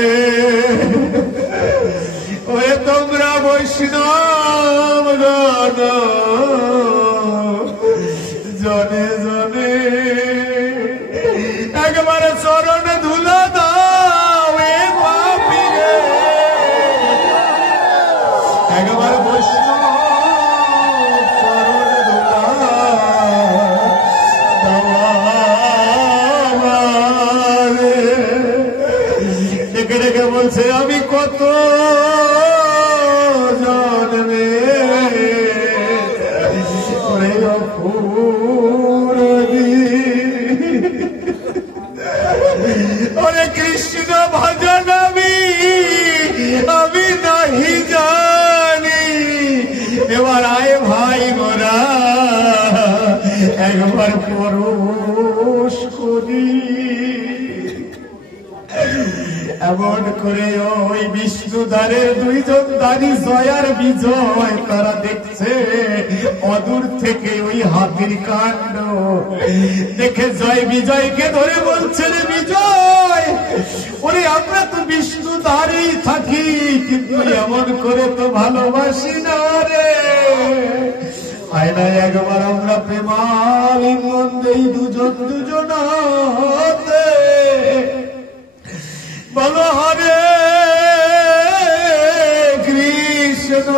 ওরে তোমরা বৈষ্ণব গণ জনে জনে একবার চরণ ধুলা দাও এ পাপীরে, একবার বৈষ্ণব চরণ ধুলা দাওয়ারে। ডেকে ডেকে বলছে আমি কত জন্মে ওরে ওরে কৃষ্ণ ভজন আমি নাহি জানি, এবার আয় ভাই মোরা একবার পরশ করি। এমন করে ওই বিষ্ণুদ্বারের দুইজন দানি জয়ার বিজয় তারা দেখছে অদূর থেকে ওই হাতির কাণ্ড দেখে জয় বিজয়কে ধরে বলছে রে বিজয়, ওরে আমরা তো বিষ্ণুদ্বারেই থাকি কিন্তু এমন করে তো ভালোবাসি না রে, আয়না একবার আমরা প্রেমালিঙ্গন দেই দুজন দুজনাতে। বলো হরে কৃষ্ণ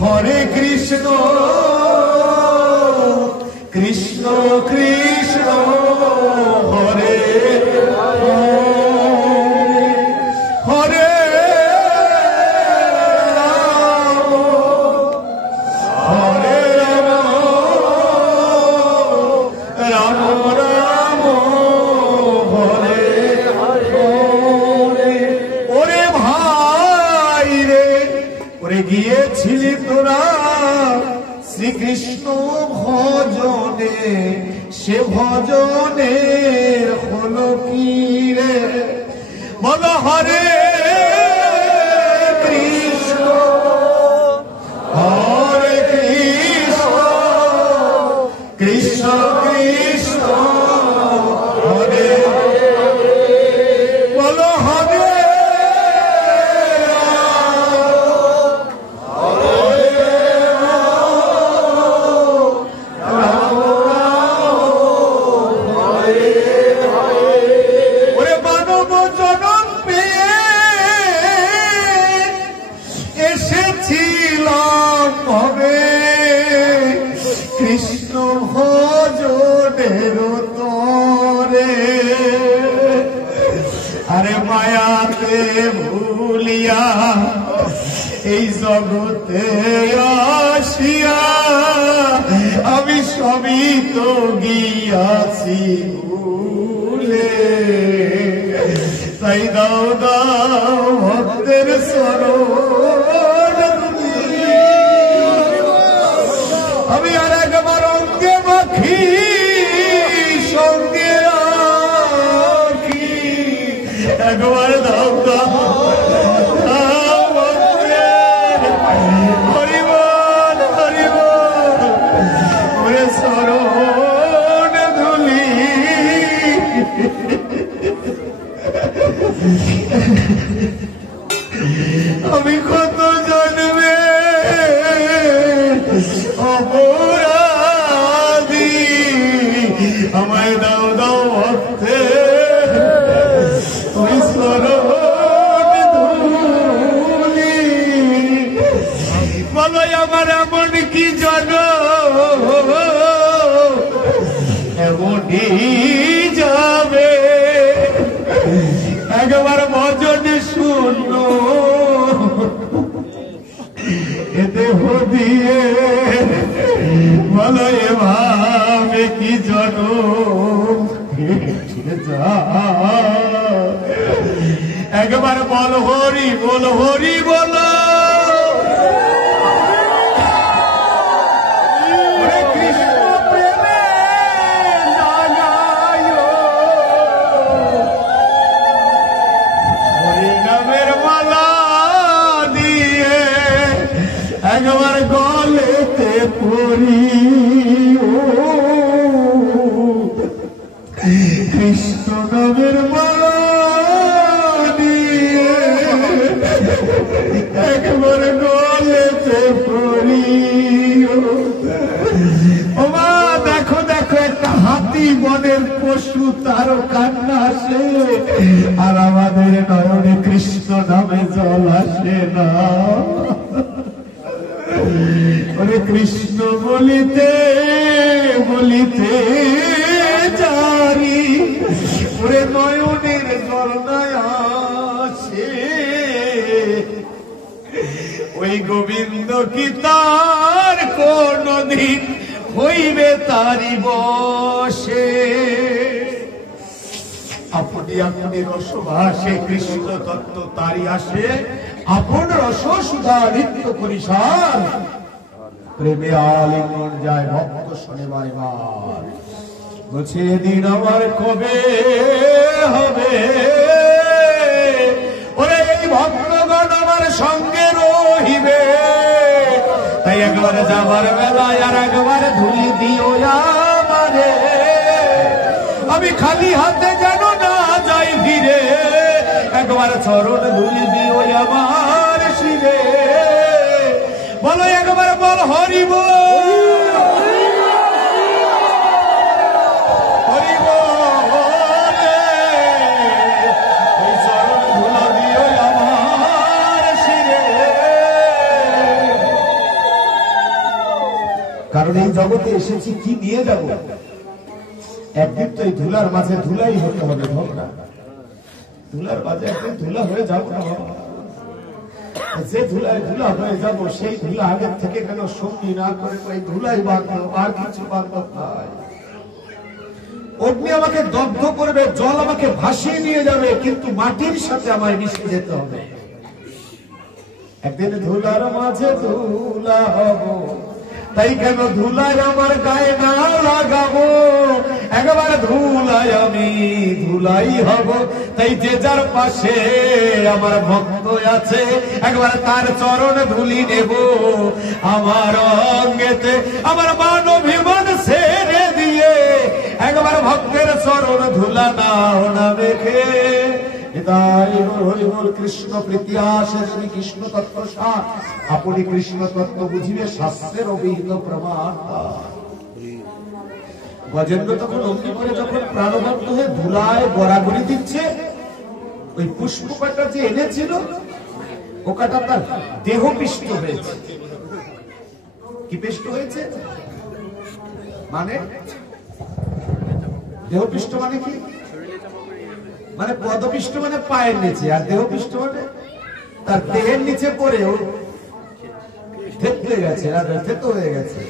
হরে কৃষ্ণ কৃষ্ণ কৃষ্ণ হরে হরে রাম হরে রাম রাম রাম হরে ওরে ভাই রে, ওরে গিয়েছিলি তোরা শ্রীকৃষ্ণ ভজনে, সে ভজনে হলো কি রে? বল হরে কৃষ্ণ হরে কৃষ্ণ কৃষ্ণ কৃষ্ণ হরে বল হরে কৃষ্ণ ভজনের তরে, আরে মায়াতে ভুলিয়া এই জগতে আসিয়া আমি সবই তো গিয়াছি ভুলে, তাই দাও দাও ভক্তের শরণ আমি আর একবার অঙ্গে মাখি সঙ্গে রাখি, একবার দাও দাও হরিবল হরিবল ওরে শরণ ধুলি। আমি কত জন্মে অপরাধী, আমায় দাও দাও ভক্তে ওই শরণ ধুলি। বলো আমার এমন কি জন্ম এমনই যাব বল হরি বল কৃষ্ণ প্রেমে জাগায় হরি নামের মালা দিয়ে একবার গলেতে পড়ি কৃষ্ণ নামের মালা দিয়ে একবার গলেতে পড়ি ও মা দেখো দেখো একটা হাতি বনের পশু তারও কান্না আসে আর আমাদের নয়নে কৃষ্ণ নামে জল আসে না ওরে কৃষ্ণ বলিতে বলিতে জারি ওরে নয়নের জল নাই আসে ওই গোবিন্দ কি তার কোনদিন হইবে তারি বসে আপনি আপনি রসভাসে কৃষ্ণ তত্ত্ব তারি আসে আপন রস সুধা নিত্য পরিসার প্রেমে আলিঙ্গন যায় ভক্ত শোনেবার এবার বলছে দিন আমার কবে হবে ওরে এই ভক্তগণ আমার সঙ্গে রহিবে তাই একবার যাবার বেলায় আর একবার ধুলি দিও আমারে আমি খালি হাতে যেন না যাই ফিরে একবার চরণ ধুলি দিও আমার শিরে বলো একবার বল হরি বল হরি বল ওই চরণ ধুলা দিও আমার শিরে কারণ এই জগতে এসেছি কি নিয়ে যাব একদিন তো এই ধুলার মাঝে ধুলাই হতে হবে ভোগরা ধুলার মাঝে একদিন ধুলা হয়ে যাবো না যে ধুলায় ধুলা হয়ে যাব সেই ধুলা আগের থেকে কেন সঙ্গী না করে এই ধুলাই বাঁধব আর কিছু বাঁধব নাই অগ্নি আমাকে দগ্ধ করবে জল আমাকে ভাসিয়ে নিয়ে যাবে কিন্তু মাটির সাথে আমায় মিশে যেতে হবে একদিন ধুলার মাঝে ধুলা হব তাই কেন ধুলায় আমার গায়ে না লাগাবো একবার ধুলায় আমি ধুলাই হব তাই যে যার পাশে আমার ভক্ত আছে একবার তার চরণ ধুলি নেব আমার অঙ্গেতে আমার মান অভিমান ছেড়ে দিয়ে একবার ভক্তের চরণ ধুলা নাও না মেখে কৃষ্ণ প্রীতি আসে শ্রী কৃষ্ণ তত্ত্ব সার আপনি কৃষ্ণ তত্ত্ব বুঝিবে শাস্ত্রের অভিহিত প্রমাণ গজেন্দ্র তখন অগ্নি করে যখন প্রাণবন্ত হয়ে ধুলায় গড়াগড়ি দিচ্ছে ওই পুষ্পকাটা যে এনেছিল ও কাটা তার দেহ পিষ্ট হয়েছে কি পিষ্ট হয়েছে মানে দেহ পিষ্ট মানে কি মানে পদপিষ্ট মানে পায়ের নিচে আর দেহপিষ্ট মানে তার দেহের নিচে পড়েও থেতলে গেছে থেতো হয়ে গেছে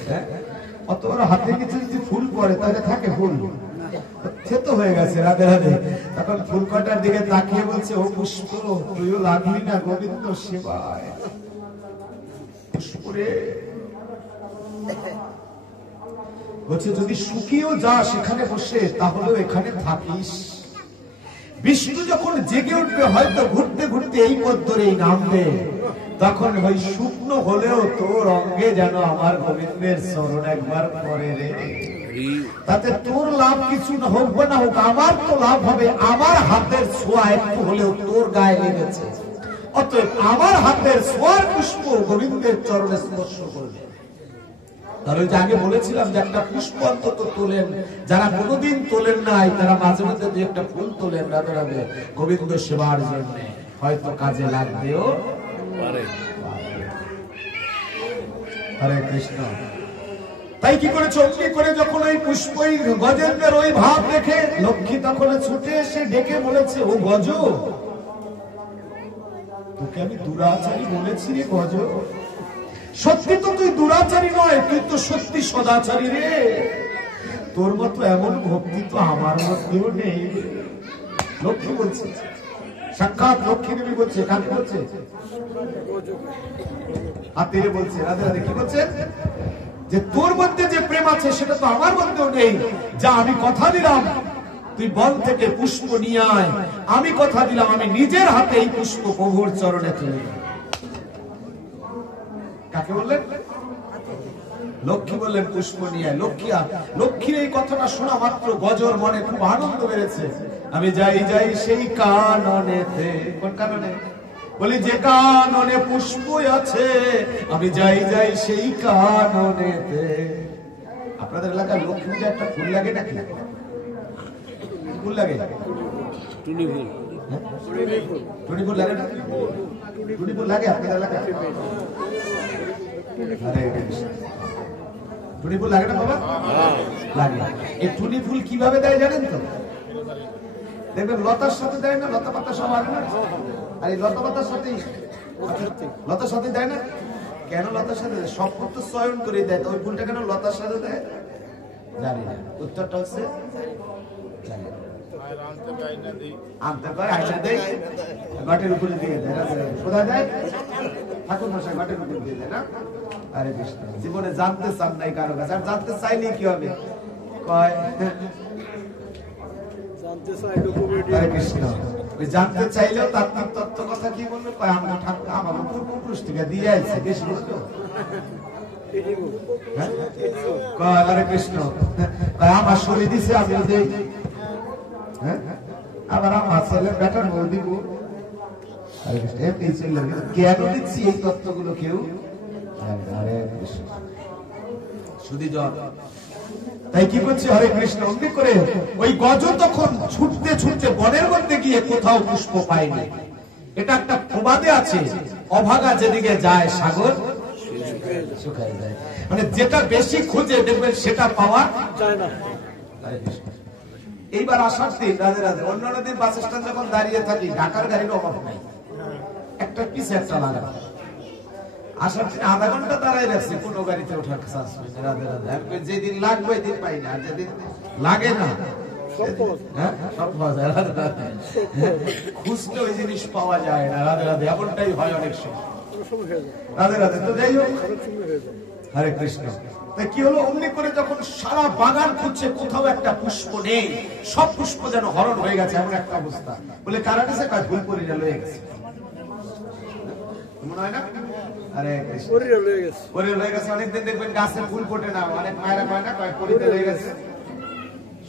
অত বড় হাতের নিচে যদি ফুল পড়ে তাহলে থাকে ফুল থেতো হয়ে গেছে রাধে রাধে তখন ফুল কটার দিকে তাকিয়ে বলছে ও পুষ্প তুইও লাগলি না গোবিন্দ সেবায় পুষ্পরে বলছে যদি শুকিয়েও যা সেখানে বসে তাহলেও এখানে থাকিস বিষ্ণু যখন জেগে উঠবে হয়তো ঘুরতে ঘুরতে এই পথ ধরেই নামবে তখন ওই শুকনো হলেও তোর অঙ্গে যেন আমার গোবিন্দের চরণ একবার পরে রে তাতে তোর লাভ কিছু না হোক বা না হোক আমার তো লাভ হবে আমার হাতের ছোঁয়া একটু হলেও তোর গায়ে লেগেছে অতএব আমার হাতের ছোঁয়ার পুষ্প গোবিন্দের চরণে স্পর্শ করবে তাহলে যে আগে বলেছিলাম যে একটা পুষ্প অন্তত তোলেন যারা কোনোদিন তোলেন নাই তারা মাঝে মাঝে যে একটা ফুল তোলেন রাধে রাধে গোবিন্দ সেবার জন্য হয়তো কাজে লাগবেও পারে হরে কৃষ্ণ তাই কি করে চমকি করে যখন ওই পুষ্পই গজেন্দ্রের ওই ভাব দেখে লক্ষ্মী তখন ছুটে এসে ডেকে বলেছে ও গজ তোকে আমি দুরাচারী বলেছি রে গজ সত্যি তো তুই দুরাচারী নয় তুই তো সত্যি সদাচারী রে তোর মতো এমন ভক্তি তো আমার মধ্যেও নেই লক্ষ্মী বলছে সাক্ষাৎ লক্ষ্মী দেবী বলছে, কাকে বলছে? হাতিরে বলছে, রাধে রাধে। কি বলছে? যে তোর মধ্যে যে প্রেম আছে সেটা তো আমার মধ্যেও নেই। যা, আমি কথা দিলাম তুই বন থেকে পুষ্প নিয়ে আয়। আমি কথা দিলাম আমি নিজের হাতে এই পুষ্প প্রভুর চরণে তুলে দেব। কাকে বললেন? লক্ষ্মী বললেন পুষ্প নিয়ে আয়। লক্ষ্মীর এই কথাটা শোনা মাত্র গজর মনে খুব আনন্দ বেড়েছে। আমি যাই যাই সেই কাননেতে। কোন কাননে? বলি যে কাননে পুষ্প আছে, আমি যাই যাই সেই কাননেতে। আপনাদের এলাকায় লক্ষ্মী পূজা একটা ফুল লাগে নাকি? ফুল লাগে? টুনি ফুল। টুনি ফুল লাগে না? টুনি ফুল লাগে আপনাদের এলাকায়? আরে টুনি ফুল লাগে না বাবা? লাগে। এই টুনি ফুল কিভাবে দেয় জানেন তো? দেখবেন লতার সাথে দেয় না, লতা পাতা সব আগে না। আর এই লতা পাতার সাথে লতার সাথে দেয় না কেন? লতার সাথে সব ফুল তো চয়ন করে দেয়, তো ওই ফুলটা কেন লতার সাথে দেয় জানি না। উত্তরটা হচ্ছে আনতে পারে, আইনা দেয়, ঘাটের উপরে দিয়ে দেয়, সোজা দেয়, ঠাকুর মশাই ঘাটের উপরে দিয়ে দেয় না। আরে কৃষ্ণ, জীবনে জানতে চান নাই কারো কাছে, আর জানতে চাইলে কি হবে? কয় হরে কৃষ্ণ, ওই জানতে চাইলেও তাত্ত্বিক তত্ত্ব কথা কি বলবে? কয় আমরা ঠাকুর আমার পূর্বপুরুষ থেকে দিয়ে আসছে, বেশি বুঝলো। কয় হরে কৃষ্ণ, আমার শরীর দিছে আমি দেই, আবার আমার ছেলে বেটার বউ দিব। হরে কৃষ্ণ, এমনি চললে কেন দিচ্ছি এই তত্ত্বগুলো কেউ? হরে কৃষ্ণ শুধু জল। তাই কি করছে? হরে কৃষ্ণ অমনি করে ওই গজ তখন ছুটতে ছুটতে বনের মধ্যে গিয়ে কোথাও পুষ্প পায়নি। এটা একটা প্রবাদে আছে, অভাগা যেদিকে যায় সাগর শুকায় যায়। মানে যেটা বেশি খুঁজে দেখবেন সেটা পাওয়া যায় না। এইবার আসার দিন রাধে রাধে, অন্যান্য দিন বাস স্ট্যান্ড যখন দাঁড়িয়ে থাকি, ঢাকার গাড়ির অভাব নাই, একটা পিছে একটা লাগা। আসার দিন আধা ঘন্টা দাঁড়াই রাখছি, কোন গাড়িতে ওঠার চান্স হয়েছে। রাধে রাধে, যেদিন লাগবে ওই দিন পাই না, আর যেদিন লাগে না সব পাওয়া যায়। রাধে রাধে, খুঁজতে ওই জিনিস পাওয়া যায় না। রাধে রাধে, এমনটাই হয় অনেক সময়। রাধে রাধে, তো যাই হোক, হরে কৃষ্ণ। কি হলো? অমনি করে যখন সারা বাগান খুঁজছে, কোথাও একটা পুষ্প নেই, সব পুষ্প যেন হরণ হয়ে গেছে, এমন একটা অবস্থা। বলে কারা গেছে? ভুল করে লয়ে গেছে, মনে হয় না? আরে লয়ে গেছে। অনেকদিন দেখবেন গাছে ফুল ফোটে না, অনেক মায়েরা কয় না, কয় পরিতে লয়ে গেছে।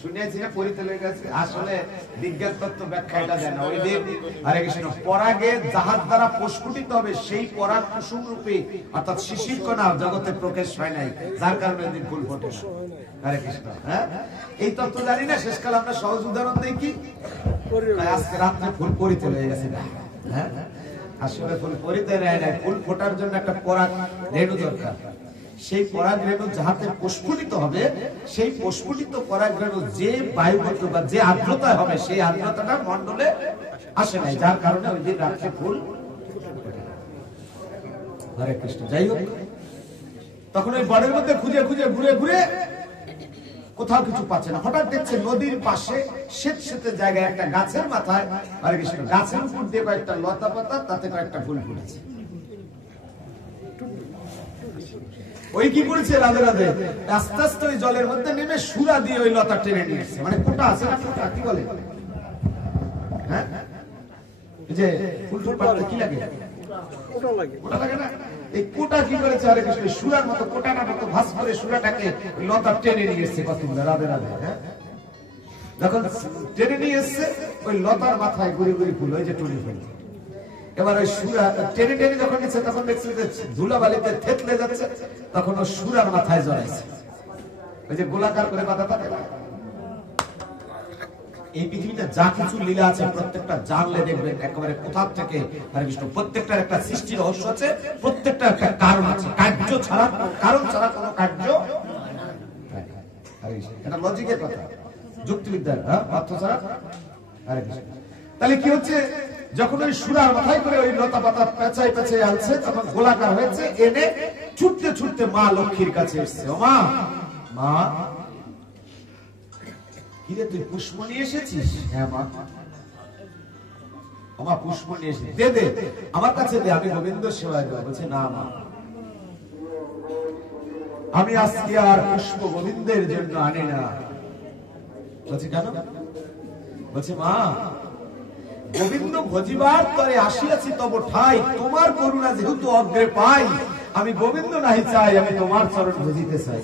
শুনেছি না পরিতে লয়ে গেছে। আসলে বিজ্ঞান তত্ত্ব ব্যাখ্যা এটা দেয় না। ওই দিন হরে কৃষ্ণ পরাগে যাহার দ্বারা প্রস্ফুটিত হবে সেই পরাগ কুসুম রূপে অর্থাৎ শিশির কণা জগতে প্রকাশ হয় নাই, যার কারণে ওই দিন ফুল ফোটে না। হরে কৃষ্ণ। হ্যাঁ, এই তত্ত্ব জানি না। শেষকাল আমরা সহজ উদাহরণ দিই কি, আজকে রাত্রে ফুল পরিতে লয়ে গেছে না। হ্যাঁ, আসলে ফুল পরিতে নেয় নাই, ফুল ফোটার জন্য একটা পরাগ রেণু দরকার। সেই পরাগ রেণু যাহাতে প্রস্ফুটিত হবে, সেই প্রস্ফুটিত পরাগ রেণু যে বায়ুমণ্ডল বা যে আর্দ্রতা হবে, সেই আর্দ্রতাটা মন্ডলে আসে নাই, যার কারণে ওই দিন রাত্রে ফুল। হরে কৃষ্ণ। যাই হোক, তখন ওই বনের মধ্যে খুঁজে খুঁজে ঘুরে ঘুরে কোথাও কিছু পাচ্ছে না। হঠাৎ দেখছে নদীর পাশে শ্বেত শ্বেত জায়গায় একটা গাছের মাথায়, হরে কৃষ্ণ, গাছের উপর দিয়ে কয়েকটা লতা পাতা, তাতে কয়েকটা ফুল ফুটেছে। ওই কি করেছে? রাধে রাধে, আস্তে আস্তে ওই জলের মধ্যে নেমে সুরা দিয়ে ওই লতা টেনে নিয়ে এসছে। মানে কোটা আছে না, কোটা কি বলে? হ্যাঁ, যে ফুল ফুল পাতা কি লাগে? কোটা লাগে না? এই কোটা কি করেছে? হরে কৃষ্ণ, সুরার মতো কোটাটার মতো ভাস করে সুরাটাকে লতা টেনে নিয়ে এসছে। কত রাধে রাধে। হ্যাঁ, যখন টেনে নিয়ে এসছে, ওই লতার মাথায় গুড়ি গুড়ি ফুল, ওই যে টুনি ফুল। এবার ওই সুরা টেনে টেনে যখন নিচ্ছে, তখন দেখছে যে ধুলাবালিতে থেতলে যাচ্ছে, তখন ও সুরার মাথায় জড়াইছে। ওই যে গোলাকার করে কথা থাকে। এই পৃথিবীতে যা কিছু লীলা আছে, প্রত্যেকটা জানলে দেখবেন একেবারে কোথা থেকে, হরে কৃষ্ণ, প্রত্যেকটার একটা সৃষ্টির রহস্য আছে, প্রত্যেকটা একটা কারণ আছে। কার্য ছাড়া, কারণ ছাড়া কোনো কার্য। এটা লজিকের কথা, যুক্তিবিদ্যার অর্থ ছাড়া। হরে কৃষ্ণ। তাহলে কি হচ্ছে? যখন ওই সুরার মাথায় করে ওই লতা পাতা পেঁচাই পেঁচাই আনছে, তখন গোলাকার হয়েছে, এনে ছুটতে ছুটতে মা লক্ষ্মীর কাছে এসছে। ও মা, মা, কিরে তুই পুষ্প নিয়ে এসেছিস? হ্যাঁ মা। আমার পুষ্প নিয়ে এসে দে দে আমার কাছে দে, আমি গোবিন্দ সেবায় দেবো। বলছে না মা, আমি আজকে আর পুষ্প গোবিন্দের জন্য আনি না। বলছে কেন? বলছে মা, গোবিন্দ ভজিবার তরে আসিয়াছি তব ঠাই, তোমার করুণা যেহেতু অগ্রে পাই, আমি গোবিন্দ নাহি চাই, আমি তোমার চরণ ভজিতে চাই।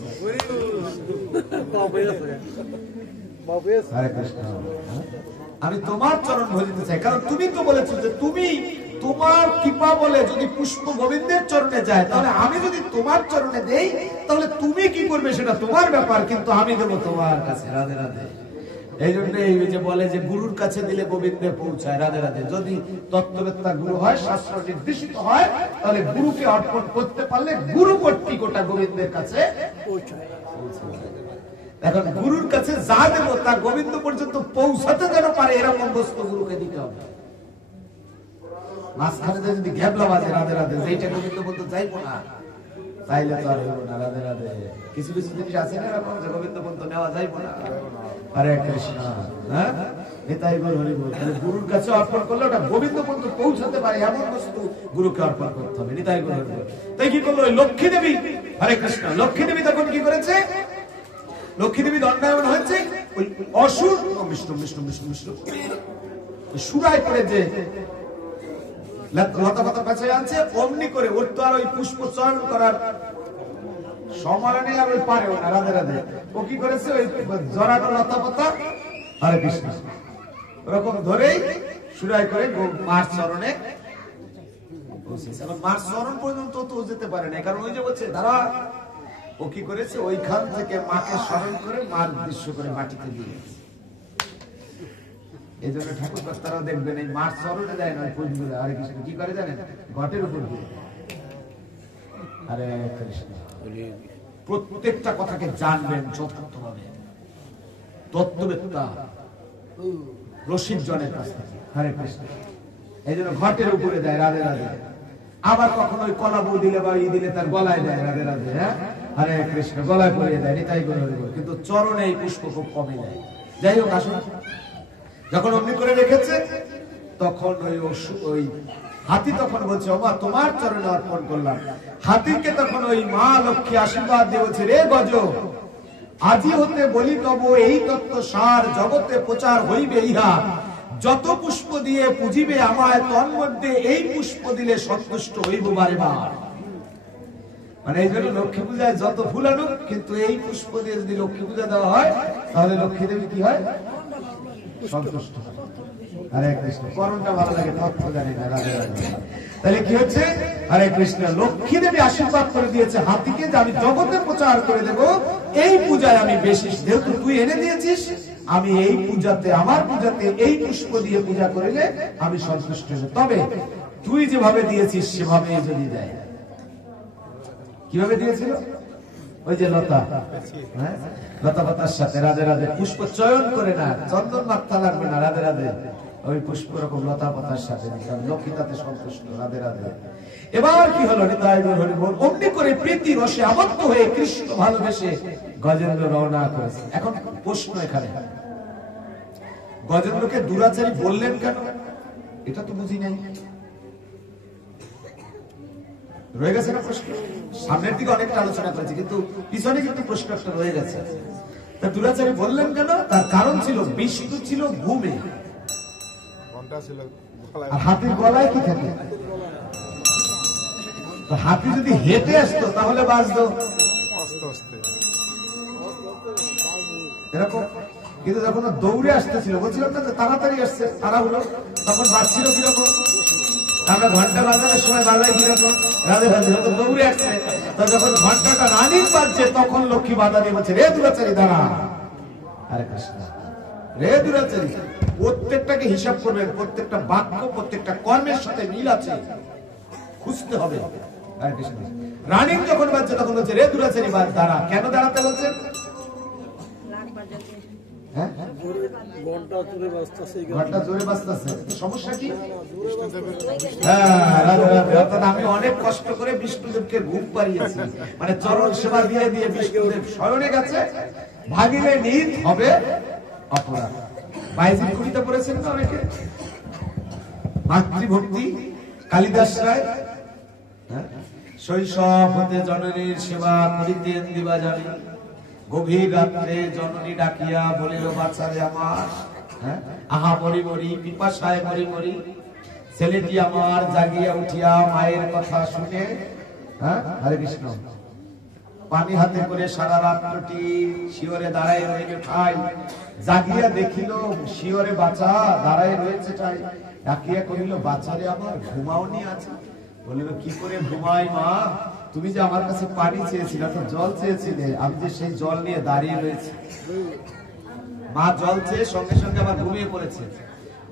হরে কৃষ্ণ। আমি তোমার চরণ ভজিতে চাই, কারণ তুমি তো বলেছো যে তুমি তোমার কৃপা বলে যদি পুষ্প গোবিন্দের চরণে যায়, তাহলে আমি যদি তোমার চরণে দেই তাহলে তুমি কি করবে সেটা তোমার ব্যাপার, কিন্তু আমি দেবো তোমার কাছে। রাধে রাধে। এই জন্য এই যে বলে যে গুরুর কাছে দিলে গোবিন্দে পৌঁছায়। রাধে রাধে। যদি তত্ত্ববেত্তা গুরু হয়, শাস্ত্র নির্দেশিত হয়, তাহলে গুরুকে অর্পণ করতে পারলে গুরু কর্তৃক গোটা গোবিন্দের কাছে পৌঁছায়। এখন গুরুর কাছে যা দেবো তা গোবিন্দ পর্যন্ত পৌঁছাতে যেন পারে এরকম বস্তু গুরুকে দিতে হবে। মাঝখানে যদি ঘেবলা বাজে রাধে রাধে, যেটা গোবিন্দ বলতে চাইবো না, তাইলে তো আর হইব না। রাধে রাধে। কিছু কিছু জিনিস আছে না এরকম যে গোবিন্দ বলতে নেওয়া যাইবো না। হরে কৃষ্ণ। হ্যাঁ, নিতাই গৌর হরি বল। গুরুর কাছে অর্পণ করলে ওটা গোবিন্দ পর্যন্ত পৌঁছাতে পারে এমন বস্তু গুরুকে অর্পণ করতে হবে। নিতাই গৌর হরি বল। তাই কি করলো লক্ষ্মী দেবী? হরে কৃষ্ণ। লক্ষ্মী দেবী তখন কি করেছে? লক্ষ্মী দেবী দণ্ডায়মান হয়েছে ওই অসুর বিষ্ণু বিষ্ণু বিষ্ণু বিষ্ণু সুরায় করে যে লতা পাতা পেছায় আনছে, অমনি করে ওর তো আর ওই পুষ্প চয়ন করার সময় নেই, আর ওই পারেও না। রাধে রাধে। ও কি করেছে? ওই জরানো লতা পাতা, হরে কৃষ্ণ, ওরকম ধরেই সুরায় করে মার চরণে পৌঁছেছে। মার চরণ পর্যন্ত তো যেতে পারে না, কারণ ওই যে বলছে দাঁড়া, ও কি করেছে? ওইখান থেকে মাকে স্মরণ করে মার উদ্দেশ্য করে মাটিতে দিয়েছে। এই জন্য ঠাকুর কর্তারাও দেখবেন এই মার চরণে দেয় না, ফুলগুলো। হরে কৃষ্ণ কি করে জানেন? ঘটের উপর দিয়ে। হরে কৃষ্ণ। প্রত্যেকটা কথাকে জানবেন যথার্থভাবে, তত্ত্ববেত্তা রসিক জনের কাছ থেকে। হরে কৃষ্ণ। এই জন্য ঘটের উপরে দেয়। রাধে রাধে। আবার কখনো ওই কলা বউ দিলে বা ই দিলে তার গলায় দেয়। রাধে রাধে। হ্যাঁ, হরে কৃষ্ণ। গলায় পরিয়ে দেয়। নিতাই গৌর হরি বল। কিন্তু চরণে এই পুষ্প খুব কমে দেয়। যাই হোক, আসুন, যখন অমনি করে রেখেছে তখন ওই হাতি তখন বলছে ওমা তোমার চরণে অর্পণ করলাম। হাতিকে তখন ওই মা লক্ষ্মী আশীর্বাদ দিয়ে বলছে, রে গজ, আজি হতে বলি তব এই তত্ত্ব সার, জগতে প্রচার হইবে ইহা, যত পুষ্প দিয়ে পুজিবে আমায়, তন্মধ্যে এই পুষ্প দিলে সন্তুষ্ট হইব বারে বার। মানে এই জন্য লক্ষ্মী পূজায় যত ফুল আনুক, কিন্তু এই পুষ্প দিয়ে যদি লক্ষ্মী পূজা দেওয়া হয় তাহলে লক্ষ্মী দেবী কি হয়? সন্তুষ্ট। হরে কৃষ্ণ। করণটা ভালো লাগে, তথ্য জানি না। রাধে রাধে। তাহলে কি হচ্ছে? হরে কৃষ্ণ। লক্ষ্মী দেবী আশীর্বাদ করে দিয়েছে হাতিকে যে আমি জগতে প্রচার করে দেব, এই পূজায় আমি বেশি, যেহেতু তুই এনে দিয়েছিস, আমি এই পূজাতে, আমার পূজাতে এই পুষ্প দিয়ে পূজা করলে আমি সন্তুষ্ট হব। তবে তুই যেভাবে দিয়েছিস সেভাবে যদি দেয়। কিভাবে দিয়েছিল? ওই যে লতা, হ্যাঁ, লতা পাতার সাথে। রাধে রাধে। পুষ্প চয়ন করে না, চন্দন মাথা লাগবে না। রাধে রাধে। ওই পুষ্প রকম লতা পাতার সাথে লক্ষ্মী তাতে সন্তুষ্ট। রাধে রাধে। এবার কি হলো? নিতাই গৌর হরি বল। অমনি করে প্রীতি রসে আবদ্ধ হয়ে কৃষ্ণ ভালোবেসে গজেন্দ্র রওনা করেছে। এখন প্রশ্ন এখানে, গজেন্দ্রকে দুরাচারী বললেন কেন? এটা তো বুঝি নাই। রয়ে গেছে না প্রশ্ন? সামনের দিকে অনেকটা আলোচনা করেছি, কিন্তু পিছনে কিন্তু প্রশ্ন একটা রয়ে গেছে। তা দুরাচারী বললেন কেন? তার কারণ ছিল বিষ্ণু ছিল ঘুমে, আর হাতির গলায় কি থাকে? হাতি যদি হেঁটে আসতো তাহলে বাঁচতো এরকম, কিন্তু যখন দৌড়ে আসতেছিল, বলছিলাম না যে তাড়াতাড়ি আসছে, তারা হলো, তখন বাঁচছিল কিরকম? আমরা ঘন্টা বাজানোর সময় বাজাই কিরকম? রাধে রাধে। দৌড়ে আসছে, তো যখন ঘন্টাটা রানিং বাজছে তখন লক্ষ্মী বাধা দিয়ে বলছে, রে দুরাচারী দাঁড়া। হরে কৃষ্ণ। রে দুরাচারী। প্রত্যেকটাকে হিসাব করবেন, প্রত্যেকটা বাক্য, প্রত্যেকটা কর্মের সাথে মিল আছে, খুঁজতে হবে। হরে কৃষ্ণ। রানিং যখন বাজছে তখন বলছে, রে দুরাচারী দাঁড়া। কেন দাঁড়াতে বলছেন? ঘন্টা জোরে বাজতেছে, সমস্যা কি? আমি অনেক কষ্ট করে বিষ্ণুদেবকে ঘুম পাড়িয়েছি, মানে চরণ সেবা দিয়ে দিয়ে বিষ্ণুদেব শয়নে গেছে। ভাগিলে নিত হবে অপরাধ। বাইজির খুঁড়িতে পড়েছেন না অনেকে? মাতৃভক্তি কালিদাস রায় শৈশব হতে জননীর সেবা করিতেন দিবাজানি, গভীর রাত্রে জননী ডাকিয়া বলিল বাচ্চারে আমার, আহা মরি মরি পিপাসায় মরি মরি। ছেলেটি আমার জাগিয়া উঠিয়া মায়ের কথা শুনে, হরে কৃষ্ণ, পানি হাতে করে সারা রাত্রটি শিওরে দাঁড়ায় রইল ঠাই। জাগিয়া দেখিল শিওরে বাচ্চা দাঁড়ায় রয়েছে ঠাই। ডাকিয়া কহিল বাচ্চারে আমার ঘুমাওনি আছে? বলিল কি করে ঘুমাই মা, তুমি যে আমার কাছে পানি চেয়েছিলে, তো জল চেয়েছিলে, আমি যে সেই জল নিয়ে দাঁড়িয়ে রয়েছি। মা জল চেয়ে সঙ্গে সঙ্গে আমার ঘুমিয়ে পড়েছে।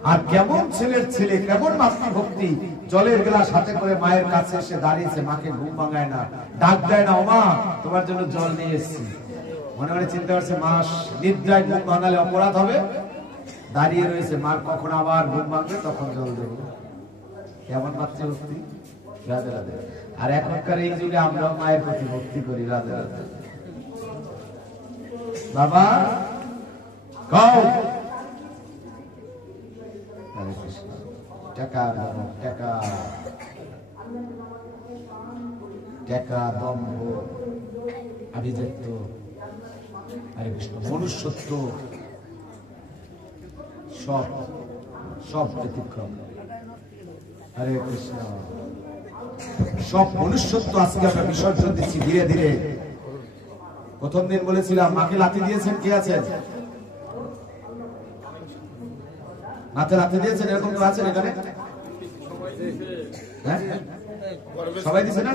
আর কেমন ছেলের ছেলে, কেমন মাতৃভক্তি, জলের গ্লাস হাতে করে মায়ের কাছে এসে দাঁড়িয়েছে, মাকে ঘুম ভাঙায় না, ডাক দেয় না, ও মা তোমার জন্য জল নিয়ে এসেছি। মনে মনে চিন্তা করছে মা নিদ্রায় ঘুম ভাঙালে অপরাধ হবে, দাঁড়িয়ে রয়েছে, মার কখন আবার ঘুম ভাঙবে তখন জল দেবো। কেমন মাতৃভক্তি, রাধে রাধে। আর এখনকার এই যুগে আমরাও মায়ের প্রতি ভক্তি করি, রাধে রাধে। বাবা কও হরে কৃষ্ণ, টাকা টাকা টাকা দম্ভ আভিজাত্য, হরে কৃষ্ণ, মনুষ্যত্ব সব সব ব্যতিক্রম, হরে কৃষ্ণ। সব মনুষ্যত্ব আজকে আমরা বিসর্জন দিচ্ছি ধীরে ধীরে। প্রথম দিন বলেছিলাম মাকে লাথি দিয়েছেন, কে আছেন? মাথায় লাথি দিয়েছেন এরকম তো আছেন এখানে? হ্যাঁ সবাই দিছে না?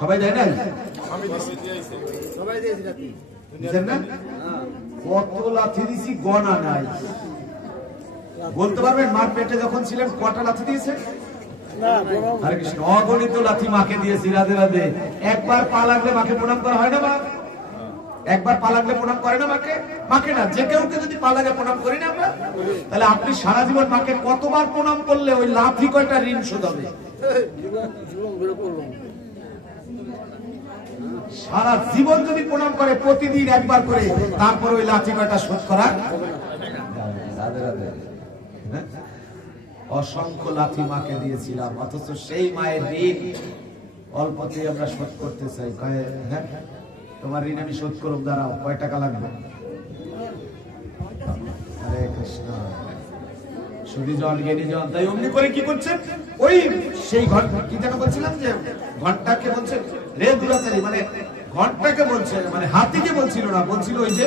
সবাই দেয় নাই? কত লাথি দিছি গণা নাই। বলতে পারবেন মার পেটে যখন ছিলেন কটা লাথি দিয়েছেন? হরে কৃষ্ণ, অগণিত লাথি মাকে দিয়েছি, রাধে রাধে। একবার পা লাগলে মাকে প্রণাম করা হয় না? মা একবার পা লাগলে প্রণাম করে না মাকে? মাকে না, যে কেউকে যদি পা লাগে প্রণাম করি না আমরা? তাহলে আপনি সারা জীবন মাকে কতবার প্রণাম করলে ওই লাথি কয়টা ঋণ শোধ হবে? সারা জীবন যদি প্রণাম করে প্রতিদিন একবার করে, তারপর ওই লাথি কয়টা শোধ করা? রাধে রাধে। অসংখ্য লাথি মাকে দিয়েছিলাম, অথচ সেই মায়ের ঋণ অল্পতে আমরা শোধ করতে চাই। হ্যাঁ তোমার ঋণ আমি শোধ করব, দাঁড়াও, কয় টাকা লাগবে? হরে কৃষ্ণ, সুদীজন জ্ঞানীজন। তাই অমনি করে কি করছেন, ওই সেই ঘন্টা কি যেন বলছিলাম, যে ঘন্টাকে বলছে রে দুরাচারী, মানে ঘন্টাকে বলছে, মানে হাতিকে বলছিল না, বলছিল ওই যে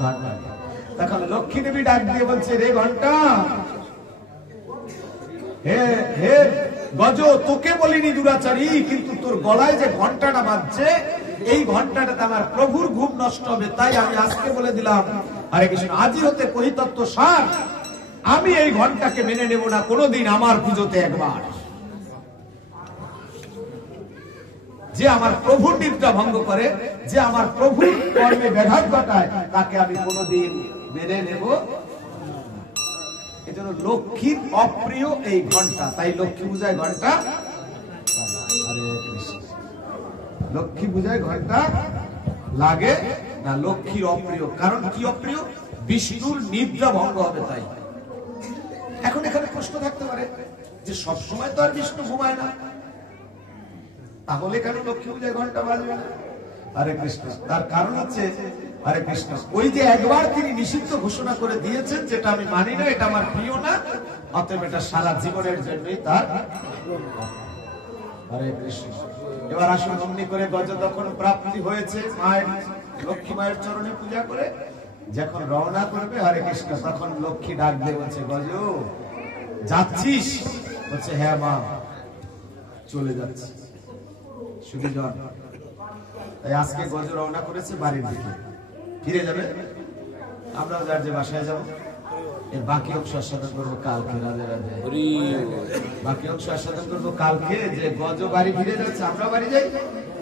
ঘন্টা। তখন লক্ষ্মী দেবী ডাক দিয়ে বলছে রে ঘন্টা, হে হে গজ, তোকে বলিনি দুরাচারী, কিন্তু তোর গলায় যে ঘন্টাটা বাজছে, এই ঘন্টাটাতে আমার প্রভুর ঘুম নষ্ট হবে, তাই আমি আজকে বলে দিলাম, হরে কৃষ্ণ, আজই হতে কহিতত্ত্ব সার, আমি এই ঘন্টাকে মেনে নেব না কোনোদিন আমার পুজোতে একবার। যে আমার প্রভুর নিদ্রা ভঙ্গ করে, যে আমার প্রভুর কর্মে ব্যাঘাত ঘটায়, তাকে আমি কোনোদিন মেনে নেব। এজন্য লক্ষ্মীর অপ্রিয় এই ঘন্টা, তাই লক্ষ্মী পূজায় ঘন্টা, লক্ষ্মী পূজায় ঘন্টা লাগে না, লক্ষ্মীর অপ্রিয়। কারণ কি অপ্রিয়? বিষ্ণুর নিদ্রা ভঙ্গ হবে। তাই এখন এখানে প্রশ্ন থাকতে পারে যে সবসময় তো আর বিষ্ণু ঘুমায় না, তাহলে কেন লক্ষ্মী পূজায় ঘন্টা বাজবে না? হরে কৃষ্ণ, তার কারণ হচ্ছে, হরে কৃষ্ণ, ওই যে একবার তিনি নিষিদ্ধ ঘোষণা করে দিয়েছেন, যেটা আমি মানি না, এটা আমার প্রিয় না, অতএব এটা সারা জীবনের জন্যই তার। হরে কৃষ্ণ। এবার আসুন, অমনি করে গজ তখন প্রাপ্তি হয়েছে মায়ের, লক্ষ্মী মায়ের চরণে পূজা করে যখন রওনা করবে, হরে কৃষ্ণ, তখন লক্ষ্মী ডাক দিয়ে বলছে গজ যাচ্ছিস? বলছে হ্যাঁ মা চলে যাচ্ছি। সুবিজন, তাই আজকে গজ রওনা করেছে বাড়ির দিকে, ফিরে যাবে, আমরাও যার যে বাসায় যাবো। এর বাকি অংশ আস্বাদন করবো কালকে, রাধে রাধে। বাকি অংশ আস্বাদন করবো কালকে, যে গজ বাড়ি ফিরে যাচ্ছে, আমরাও বাড়ি যাই,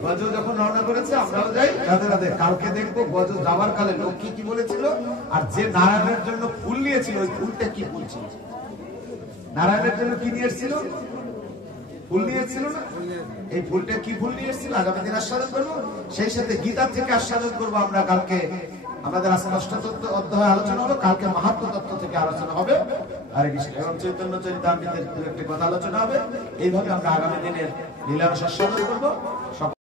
গজ যখন রওনা করেছে আমরাও যাই, রাধে রাধে। কালকে দেখবো গজ যাওয়ার কালে লক্ষ্মী কি বলেছিল, আর যে নারায়ণের জন্য ফুল নিয়েছিল ওই ফুলটা কি ফুল ছিল? নারায়ণের জন্য কি নিয়ে এসেছিল? ফুল নিয়ে এসেছিল না? এই ফুলটা কি ফুল নিয়ে এসেছিল? আগামী দিন আস্বাদন করবো, সেই সাথে গীতা থেকে আস্বাদন করবো আমরা কালকে, আমাদের আজকে অষ্টাদশ অধ্যায় আলোচনা হলো, কালকে মাহাত্ম্য তত্ত্ব থেকে আলোচনা হবে হরে কৃষ্ণ, এবং চৈতন্য চরিতামৃতের দু একটি কথা আলোচনা হবে। এইভাবে আমরা আগামী দিনের লীলা রস আস্বাদন করবো।